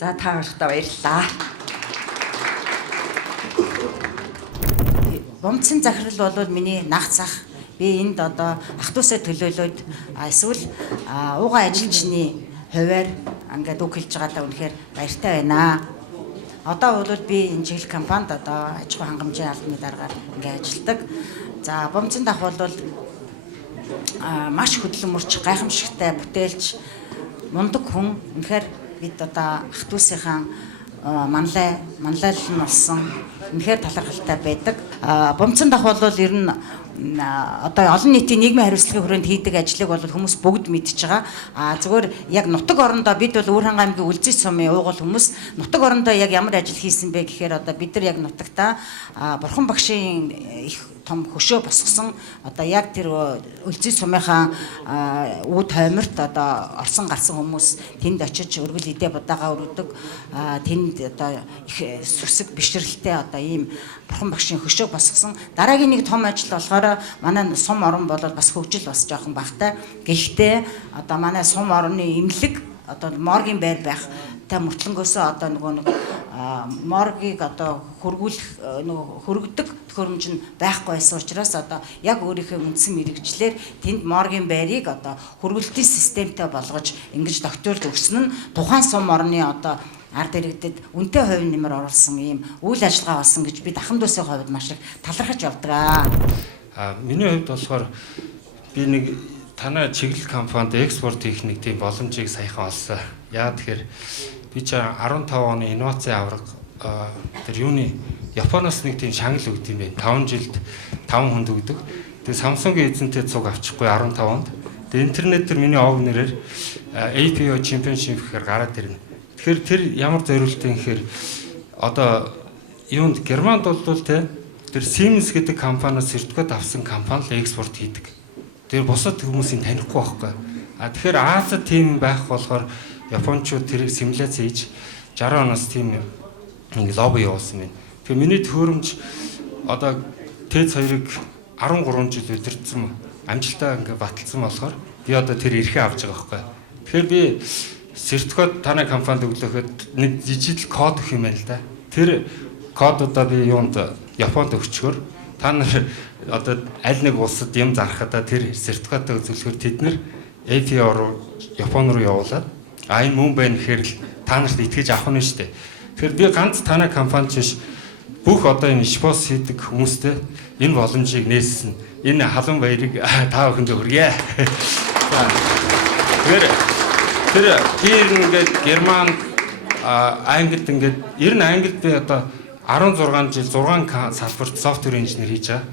За та бүхэндээ баярлалаа. Бомцын захирал бол миний нах зах. Би энд одоо ах トゥ усаа төлөөлөөд эсвэл ууган ажилчны хуваар ингээд үг хэлж байгаадаа үнэхээр баяртай байна. Одоо бол би энэ чиглэл компанид одоо аж ахуй хангамжийн албаны дараагаар ингээд ажилдаг. За бомцын дах бол маш хөдөлмөрч гайхамшигтай бүтээлч мундаг хүн. Үнэхээр бид одоо ах トゥ усынхаа манлайлал нь болсон үнэхээр талархалтай байдаг. Бомцон дах бол ер нь одоо олон нийтийн нийгмийн хариуцлагын хүрээнд хийдэг ажлыг бол хүмүүс бүгд мэдж байгаа. Зүгээр яг нутаг орондоо бид бол Өвөрхангай аймгийн Үлзий сумын уугуул хүмүүс нутаг орондоо яг ямар ажил хийсэн бэ гэхээр одоо бид нар яг нутагтаа Бурхан багшийн их том хөшөө босгосон одоо яг тэр Үлзий сумынхаа үүд хойморт одоо орсон гарсан хүмүүс тэнд очиж өргөл идэ будаага өргөдөг тэнд одоо их сүсэг бишрэлтэй одоо ийм Бурхан багшийн хөшөө босгосон дараагийн нэг том ажил болохоор манай сум орон бол бас хөгжил бас жоохон багтай. Гэхдээ одоо манай сум орны эмнэлэг одоо моргийн байр байх та мөртлөнгөөсөө одоо нөгөө нэг моргийг одоо хөргүүлэх нөгөө хөргөдөг төхөөрөмж нь байхгүй байсан учраас одоо яг өөрийнхөө үндсэн мэрэгчлэр тэнд моргийн байрыг одоо хөргөлтийн системтэй болгож ингэж тогтоолж өгсөн нь тухайн сум орны одоо ард иргэдэд үнэтэй хувь нэмэр оруулсан ийм үйл ажиллагаа болсон гэж би дахин дүүсийн хувьд маш их талархаж явдаг. Миний хувьд болохоор би нэг танай чиглэл компанид экспорт техник тийм боломжийг саяхан олсон. Яа тэгэхээр би ч 15 оны инновацийн авраг тэр юуны Японоос нэг тийм шагнал өгд юм байна. 5 жилд 5 хүнд өгдөг. Тэгээ Samsung-ийн эзэнтэй цуг авчихгүй 15 онд. Тэгээ интернетээр миний овг нэрээр APO Championship гэхээр гараад ирнэ. Тэгэхээр тэр ямар зориултын гэхээр одоо юунд Германд бол тэр Siemens гэдэг компаниас сертификат авсан компани л экспорт хийдэг. Тэр бусад хүмүүсийн танихгүй байхгүй. Тэгэхээр Азад тийм байх болохоор Япончууд тэрийг симуляц хийж 60 оноос тийм нэг лобби явуулсан байна. Тэгэхээр миний төхөөрөмж одоо ТЭЦ 2-ыг 13 жил удирдсан амжилтаа ингээ баталсан болохоор би одоо тэр эрхээ авч байгаа байхгүй. Тэгэхээр би сертификат танай компанид өглөөхөд нэг дижитал код өгөх юм байна л да. Тэр кодуудаа би юунд Японд өгчгөр та нар одоо аль нэг улсад юм зархадаа тэр сертификатаа үзүүлэхээр тэд нэр APO руу Япон руу явуулаад энэ мөн байна гэхээр л та нарт итгэж авах нь шүү дээ. Тэгэхээр би ганц танай компанид биш бүх одоо энэ шпос хийдэг хүмүүстэй энэ боломжийг нээсэн. Энэ халуун баярыг та бүхэнд хүргье. Тэр ингээд Герман Англид ингээд ер нь Англид би одоо 16 жил 6 салбарт софтвер инженер хийж байгаа.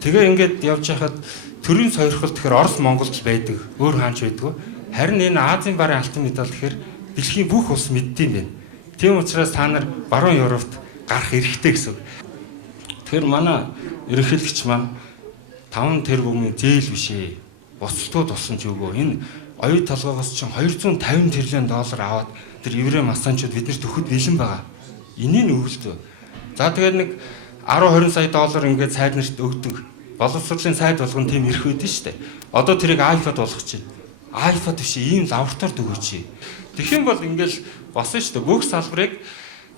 Тэгээ ингээд явж хахад төрийн сойрхол тэгэхээр Орос Монголд байдаг. Өөр хаанч байдгүй. Харин энэ Азийн барын алтан медаль гэхээр дэлхийн бүх улс мэддэм байна. Тийм учраас та нар баруун Европт гарах эрхтэй гэсэн. Тэгэхээр манай ерөнхийлөгч маань 5 тэрбумын зээл бишээ. Буцалтууд болсон ч үгүй. Энэ оюу толгоогоос чинь 250 тэрбум доллар аваад тэр еврей масанчууд биднэрт өгөхөд бэлэн байгаа. Энийг өвлдөө. За тэгээд нэг 10-20 сая доллар ингээд сайд нарт өгдөг. Боловсролын сайд болгон тийм ирэх үйдэн шүү дээ. Одоо тэрийг iPad болгож байна. iPad биш ийм лаборатори өгөөч. Тэгэх юм бол ингээл босон шүү дээ. Бүх салбарыг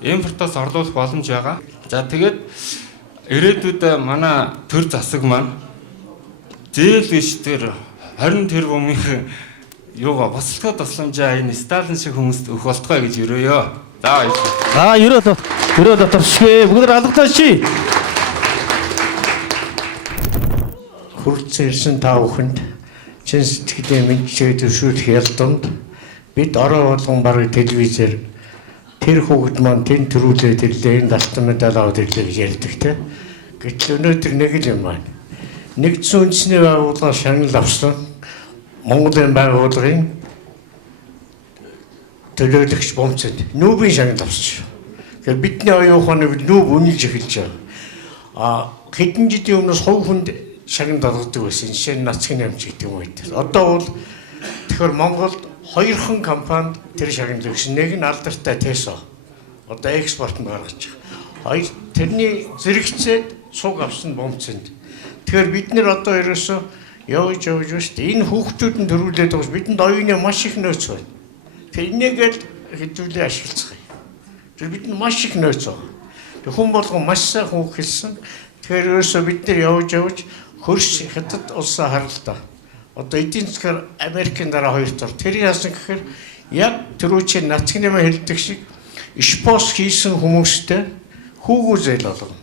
импортоос орлуулах боломж байгаа. За тэгээд ирээдүйд манай төр засаг маань зээл биш тэр 20 тэрбумын юугаа бослогоо тусламжаа энэ Сталин шиг хүмүүст өгөх болтгой гэж өрөөё. За баярлалаа. Өрөө дотор шгэ бүгд алгатаач чи. Хүрцэн ирсэн та бүхэнд чин сэтгэлийн мэдчилгээ төвшүүлэх ялдамд бид орой болгон бараг телевизээр тэр хүүхэд маань тэн төрүүлээд ирлээ энэ алтан медаль аваад ирлээ гэж ярьдаг те. Гэтэл өнөөдөр нэг л юм байна. Нэгдсэн үндэсний байгууллага шагнал авсан Монголын байгууллагын төлөөлөгч Бомцэд нүүбийн шагнал авсан. Тэгэхээр бидний оюун ухааныг нүүб үнэлж эхэлж байгаа. Хэдэн жилийн өмнөөс хувь хүнд шагнал олгодог байсан. Жишээ нь Нацгийн намж гэдэг юм байдаг. Одоо бол тэгэхээр Монголд 2хан компанид тэр шагнал өгсөн. Нэг нь алдартай Тесо. Одоо экспортод гаргаж байгаа. Тэрний зэрэгцээд цуг авсан Бомцэнд. Тэгэхээр бид нэр одоо ерөөсөө явж шүү дээ. Энэ хүүхдүүд нь төрүүлээд байгаа. Бидэнд оюуны маш их нөөц байна. Тэгэхээр энийгэл хэдүүлээ ашиглацгаая. Тэр бидэнд маш их нөөц байна. Тэг хүн болгон маш сайхан үг хэлсэн. Тэгэхээр ерөөсөө бид нэр явж хөрш хятад улсаа харалтаа. Одоо эдийн засгаар Америкийн дараа 2 дор. Тэр яасан гэхээр яг түрүүчийн Нацгийн нэмэ хэлдэг шиг шпос хийсэн хүмүүстэй хүүгүү зээл болгоно.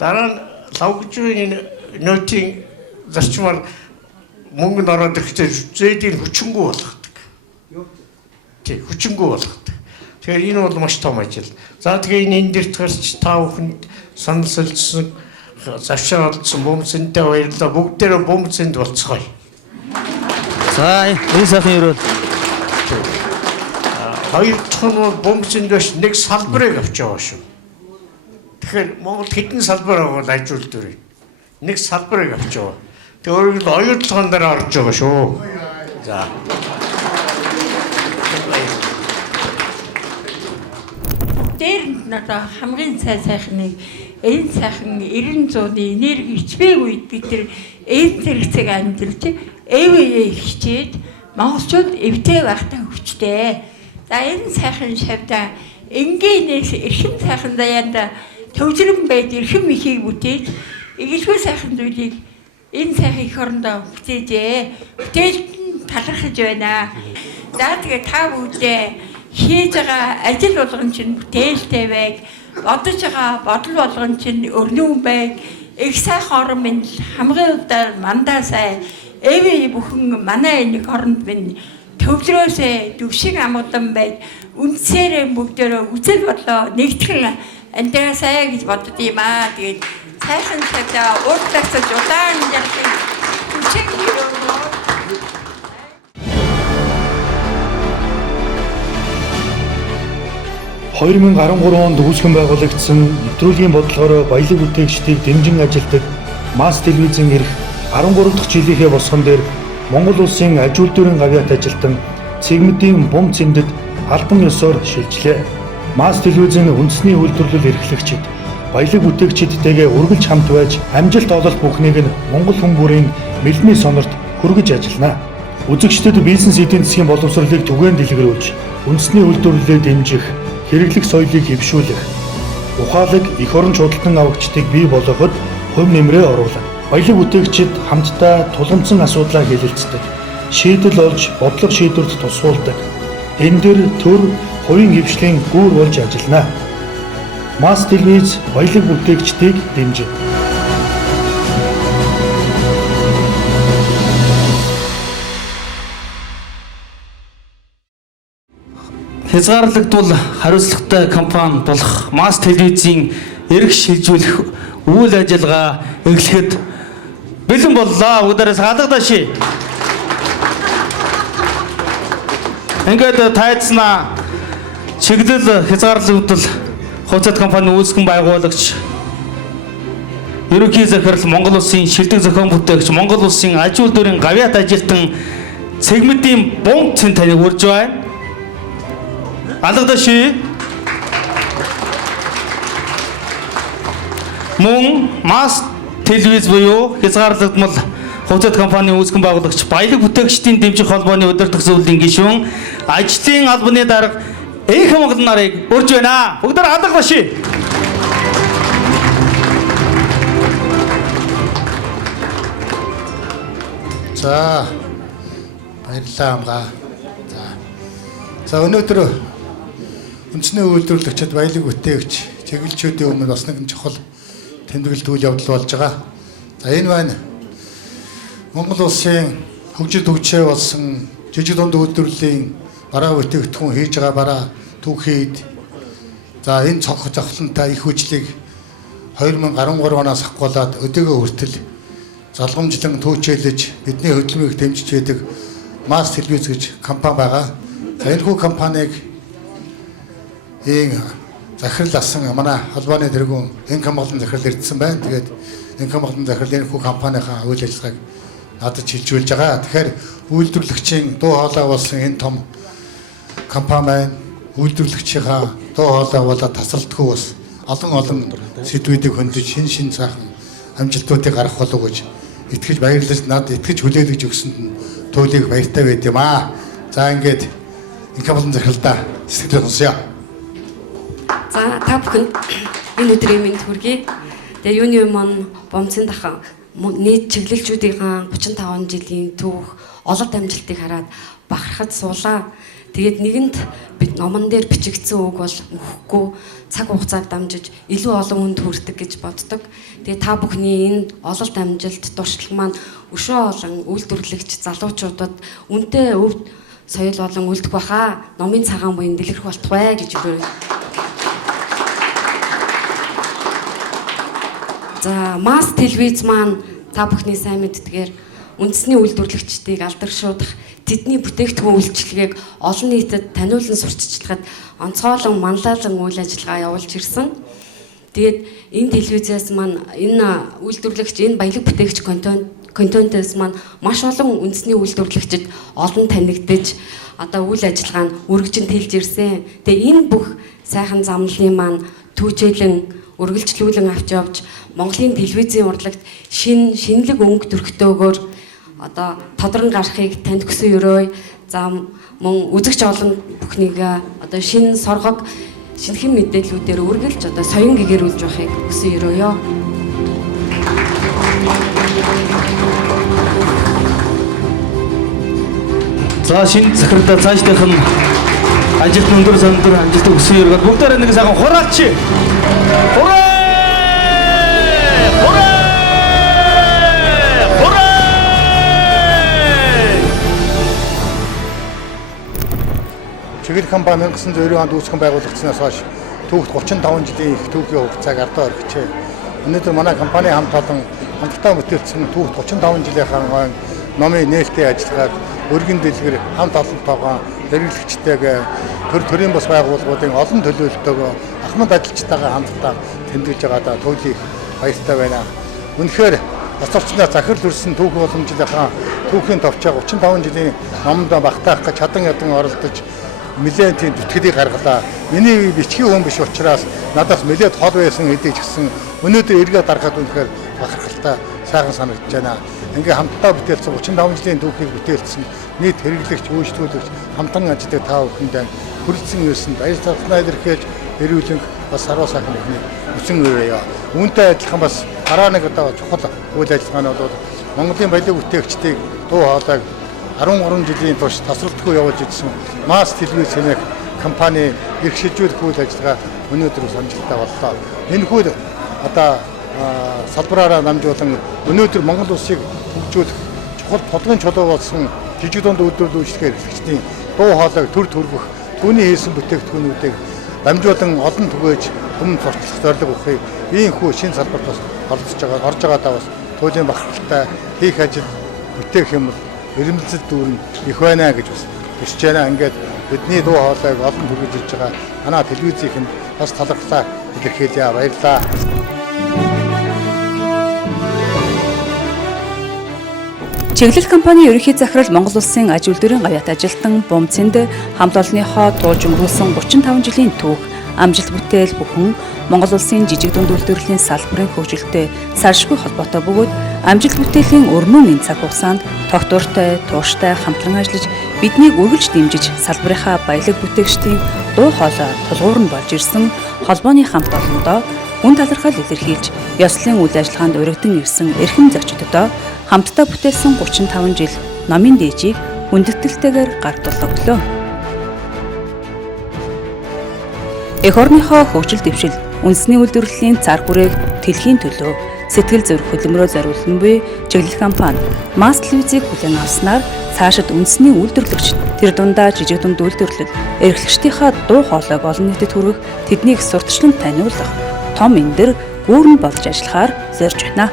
Дараа нь лавгжийн нөтийн зарчмаар мөнгөнд ороод ирэхдээ зээдийг хүчингү болгодог. Тэг хүчингү болгодог. Тэгэхээр энэ бол маш том ажил. За тэгээ энэ дээр төгсч та бүхэнд санал солилцсон завшаа олдсон бомцэнтэй баярлалаа. Бүгдээрээ бомцэнд болцгоё. За энэ сайхан ерөөл. Хоёр дахь нь бол бомцэнд биш нэг салбарыг авч яваа шүү. Тэгэхээр Монгол хэдэн салбар авал ажил дүрээ. Нэг салбарыг авч яваа. Тэгээ өөрөөр оюутлогон дээр орж байгаа шүү. За. Тэр надад хамгийн сайхныг энэ сайхан 90 100-ны энерги ичбэг үед бид тэр зэрэгцэг амьдэрч эвээ хичээд монголчууд эвтэй байхтай хүчтэй. За энэ сайхан шавьда энгийнээс эрхэм сайхан даяанда төвлөрөн байд эрхэм ихийг бүтээж игэлгүй сайхан зүйлийг энэ сайхан их орондоо бүтээжээ. Бүтээлд нь талархаж байна. За тэгээ та бүдээ хийж байгаа ажил болгон чинь бүтээлтэй байг, бодож байгаа бодол болгон чинь өрнүүн байг. Их сайхан орон минь хамгийн удаа мандаа сайн эви бүхэн манай энэ оронд минь төвлөрөөсөө дүвшиг амгадан байд үндсээрээ бүгдөө үзэл бодлоо нэгтгэн амьдраасаа гэж бодд юм аа. Тэгээд сайхан шавьда уурлацаж удаан ярих хүчиг өрөөнө. 2013 онд үүсгэн байгуулагдсан нэвтрүүлгийн бодлогоор баялаг бүтээгчдийг дэмжин ажилдаг Мас телевизийн эрх 13 дахь жилийнхээ босгон дээр Монгол улсын аж үйлдвэрийн гавьяат ажилтан Цэгмэдийн бум цэмдэд албан ёсоор шилжлээ. Мас телевизийн үндэсний үйлдвэрлэл эрхлэгчид баялаг бүтээгчидтэйгээ үргэлж хамт байж амжилт олох бүхнийг нь Монгол хүн бүрийн мэлмий сонорт хүргэж ажиллана. Үзэгчдэд бизнес эдийн засгийн боловсролыг түгээн дэлгэрүүлж, үндэсний үйлдвэрлэлээ дэмжих, хэрэглэх соёлыг хэвшүүлэх, ухаалаг эх орон худалдан авагчдыг бий болгоход хувь нэмрээ оруулна. Баялаг бүтээгчид хамтдаа тулгамдсан асуудлаа хэлэлцдэг, шийдэл олж бодлого шийдвэрт тусгуулдаг. Энэ дөр төр хувийн хвшлийн гүүр болж ажиллана. Мас телевиз баялаг бүтээгчдийг дэмжинэ. Хязгаарлагдвал хариуцлагатай компани болох Мас телевизийн эрх шилжүүлэх үйл ажиллагаа эхлэхэд бэлэн боллоо. Бүгдээрээс галагдаши. Ингээд тайцнаа чиглэл хязгаарлагдвал хувьцат компани үүсгэн байгуулагч ерөнхий захирал Монгол Улсын шилдэг зохион бүтээгч Монгол Улсын аж үйлдвэрийн гавьяат ажилтан Цэгмэдийн бум цэн таныг урьж байна. Алгадаши мөн Мас телевиз буюу хязгаарлагдмал хувьцат компани үүсгэн байгуулагч баялаг бүтээгчдийн дэмжих холбооны удирдах зөвлөлийн гишүүн ажлын албаны дарга Энх Монгол нарыг урьж байна. Бүгдээр алгадаши. За баярлалаа амгаа. За өнөөдөр үндэсний үйлдвэрлэгчид баялаг бүтээгч чиглэлчүүдийн өмнө бас нэгэн чухал тэмдэглэл үйл явдал болж байгаа. За энэ байна Монгол улсын хөгжил төвчөө болсон жижиг дунд үйлдвэрлэлийн бараа бүтээгдэхүүн хийж байгаа бараа түүхийд за энэ цогц завхлантай их хүчлийг 2013 оноос ахгуулаад өдөөгөө хүртэл залгамжлан түүчээлж бидний хөдөлмөрийг дэмжиж байдаг Мас телевиз гэж компани байгаа. За энэ хүү компанийг захирал асан манай холбооны тэргүүн Энх Монголын захирал ирдсэн байна. Тэгээд Энх Монголын захирал энэ хүү компанийнхаа үйл ажиллагааг надад шилжүүлж байгаа. Тэгэхээр үйлдвэрлэгчийн дуу хоолой болсон энэ том компани байна. Үйлдвэрлэгчийнхаа дуу хоолой болоод тасралтгүй бас олон сэдвүүдийг хөндөж шин сайхан амжилтуудыг гаргах болов гэж итгэж баярлаж надад итгэж хүлээлгэж өгсөнд нь туйлыг баяртай байд юм аа. За ингээд Энх Монголын захиралдаа сэтгэлээ сонсъё. За та бүхэнд энэ өдрийн мэнд хүргэе. Тэгээ юуны маань бомцын дахин нийт чиглэлчүүдийн 35 жилийн түүх ололт амжилтыг хараад бахархаж суулаа. Тэгээд нэгэнд бид номон дээр бичигдсэн үг бол мөхгүй цаг хугацааг дамжиж илүү олон хүнд хүрдэг гэж боддог. Тэгээд та бүхний энэ ололт амжилт туршлага маань өшөө олон үйлдвэрлэгч залуучуудад үнэтэй өв соёл болон үлдэх баха номын цагаан буян дэлгэрэх болтох бай гэж өрөв. За Мас телевиз маань та бүхний сайн мэддгээр үндэсний үйлдвэрлэгчдийг алдаршуулах, тэдний бүтээгдэхүүн үйлчилгээг олон нийтэд таниулан сурталчилахад онцгойлон манлайлан үйл ажиллагаа явуулж ирсэн. Тэгээд энэ телевизээс маань энэ үйлдвэрлэгч, энэ баялаг бүтээгч контентээс маань маш олон үндэсний үйлдвэрлэгчид олон танигдж одоо үйл ажиллагаа нь үргэлжин тэлж ирсэн. Тэгээ энэ бүх сайхан замлын маань түүчээлэн үргэлжлүүлэн авч явж Монголын телевизийн урлагт шинэлэг өнгө төрхтөөгөөр одоо тодрон гарахыг танд хүсэн өрөө. За мөн үзэгч олон бүхнийг одоо шинэ соргог шинэхэн мэдээллүүдээр үргэлж одоо соён гэгэрүүлж байхыг хүсэн өрөөё. За шинэ захирлаа цаашдынх нь ажилт өндөр сандар ажилт өссөн өргөд бүгдээрээ нэг сайхан хураач. Хураа! Чиглэл компани 1990 онд үүсгэн байгуулагдсанаас хойш түүхт 35 жилийн их түүхийн хугацааг ардаа орхижээ. Өнөөдөр манай компани хамт олон хамтдаа бүтээлсэн түүхт 35 жилийнхаа номын нээлттэй ажиллагааг өргөн дэлгэр хамт олон тоогоо хэрэглэгчтэйгээ төрийн бас байгууллагуудын олон төлөөлөлтөөгөө ахмад ажилчтайгаа хамтдаа тэмдэглэж байгаадаа туйлын баяртай байна. Үнэхээр бас орчноо захирал хүрсэн түүх боломжлынхаа түүхийн товчоо 35 жилийн номонд багтаах гэж чадан оролдож нэлээд тийм зүтгэлийг гаргалаа. Миний бичгийн хүн биш учраас надаас нэлээд хол байсан хэдий ч гэсэн өнөөдөр эргээ дарахад үнэхээр бахархалтай сайхан санагдаж байна. Ингээ хамтдаа бүтээлсэн 35 жилийн түүхийг бүтээлсэн нийт хэрэглэгч, үйлчлүүлэгч, хамтран ажилладаг та бүхэндээ хүрэлцэн ирсэн баярлалаа илэрхийлж эрүүлэн бас саруу сайхан ихний өсөн өрөөё. Үүнтэй адилхан бас дараа нэг одоо чухал үйл ажиллагаа нь бол Монголын баялаг бүтээгчдийг дуу хоолойг 13 жилийн турш тасралтгүй явуулж ирсэн Mass телевиз хэмээх компани эрх шилжүүлэх үйл ажиллагаа өнөөдөр амжилттай боллоо. Энэ хүү одоо салбараараа намжуулан өнөөдөр Монгол улсыг хөгжүүлэх чухал толгойн чулуу болсон жижиг дунд үйлдвэрлэгчдийн эрхлэгчдийн дуу хоолойг төр төрөх түүний хийсэн бүтээгдэхүүнүүдийг дамжуулан олон түгээж өмнө сурталчлах зорилго өгөхийг ийм хүү шинэ салбарт бас орж байгаадаа бас туйлын бахархалтай хийх ажил бүтээх юм эрмэлзэл дүүрэн их байна гэж бас төсөж байна. Ингээд бидний дуу хоолойг олон түргэж ирж байгаа манай телевизийнх нь бас талархлаа илэрхийлье. Баярлалаа. Чиглэл компани ерөнхий захирал Монгол Улсын аж үйлдвэрийн гавьяат ажилтан Бумцэнд хамт олонныхоо туулж өнгөрүүлсэн 35 жилийн түүх амжилт бүтээл бүхэн Монгол Улсын жижиг дунд үйлдвэрлэлийн салбарын хөгжилтэй салшгүй холбоотой бөгөөд амжилт бүтээлийн өрнөн энэ цаг хугацаанд тогтвортой, тууштай хамтран ажиллаж биднийг үргэлж дэмжиж салбарынхаа баялаг бүтээгчдийн дуу хоолой тулгуур нь болж ирсэн холбооны хамт олондоо үн талархал илэрхийлж ёслолын үйл ажиллагаанд урагдсан ирсэн эрхэм зочдодоо хамтдаа бүтээсэн 35 жил номын дээжийг хүндэтгэлтэйгээр гардуулж өглөө. Эх орныхоо хөгжил дэвшил, үндэсний үйлдвэрлэлийн цар хүрээг тэлхийн төлөө сэтгэл зүрх хөдөлмөрөө зориулсан буй чиглэл компани Mass телевизийг хүлээн авснаар цаашид үндэсний үйлдвэрлэгч тэр дундаа жижиг дунд үйлдвэрлэл эрхлэгчдийнхаа дуу хоолойг олон нийтэд хүргэх тэднийг сурталчлан таниулах том эндэр гүүрэн болж ажиллахаар зорж байна.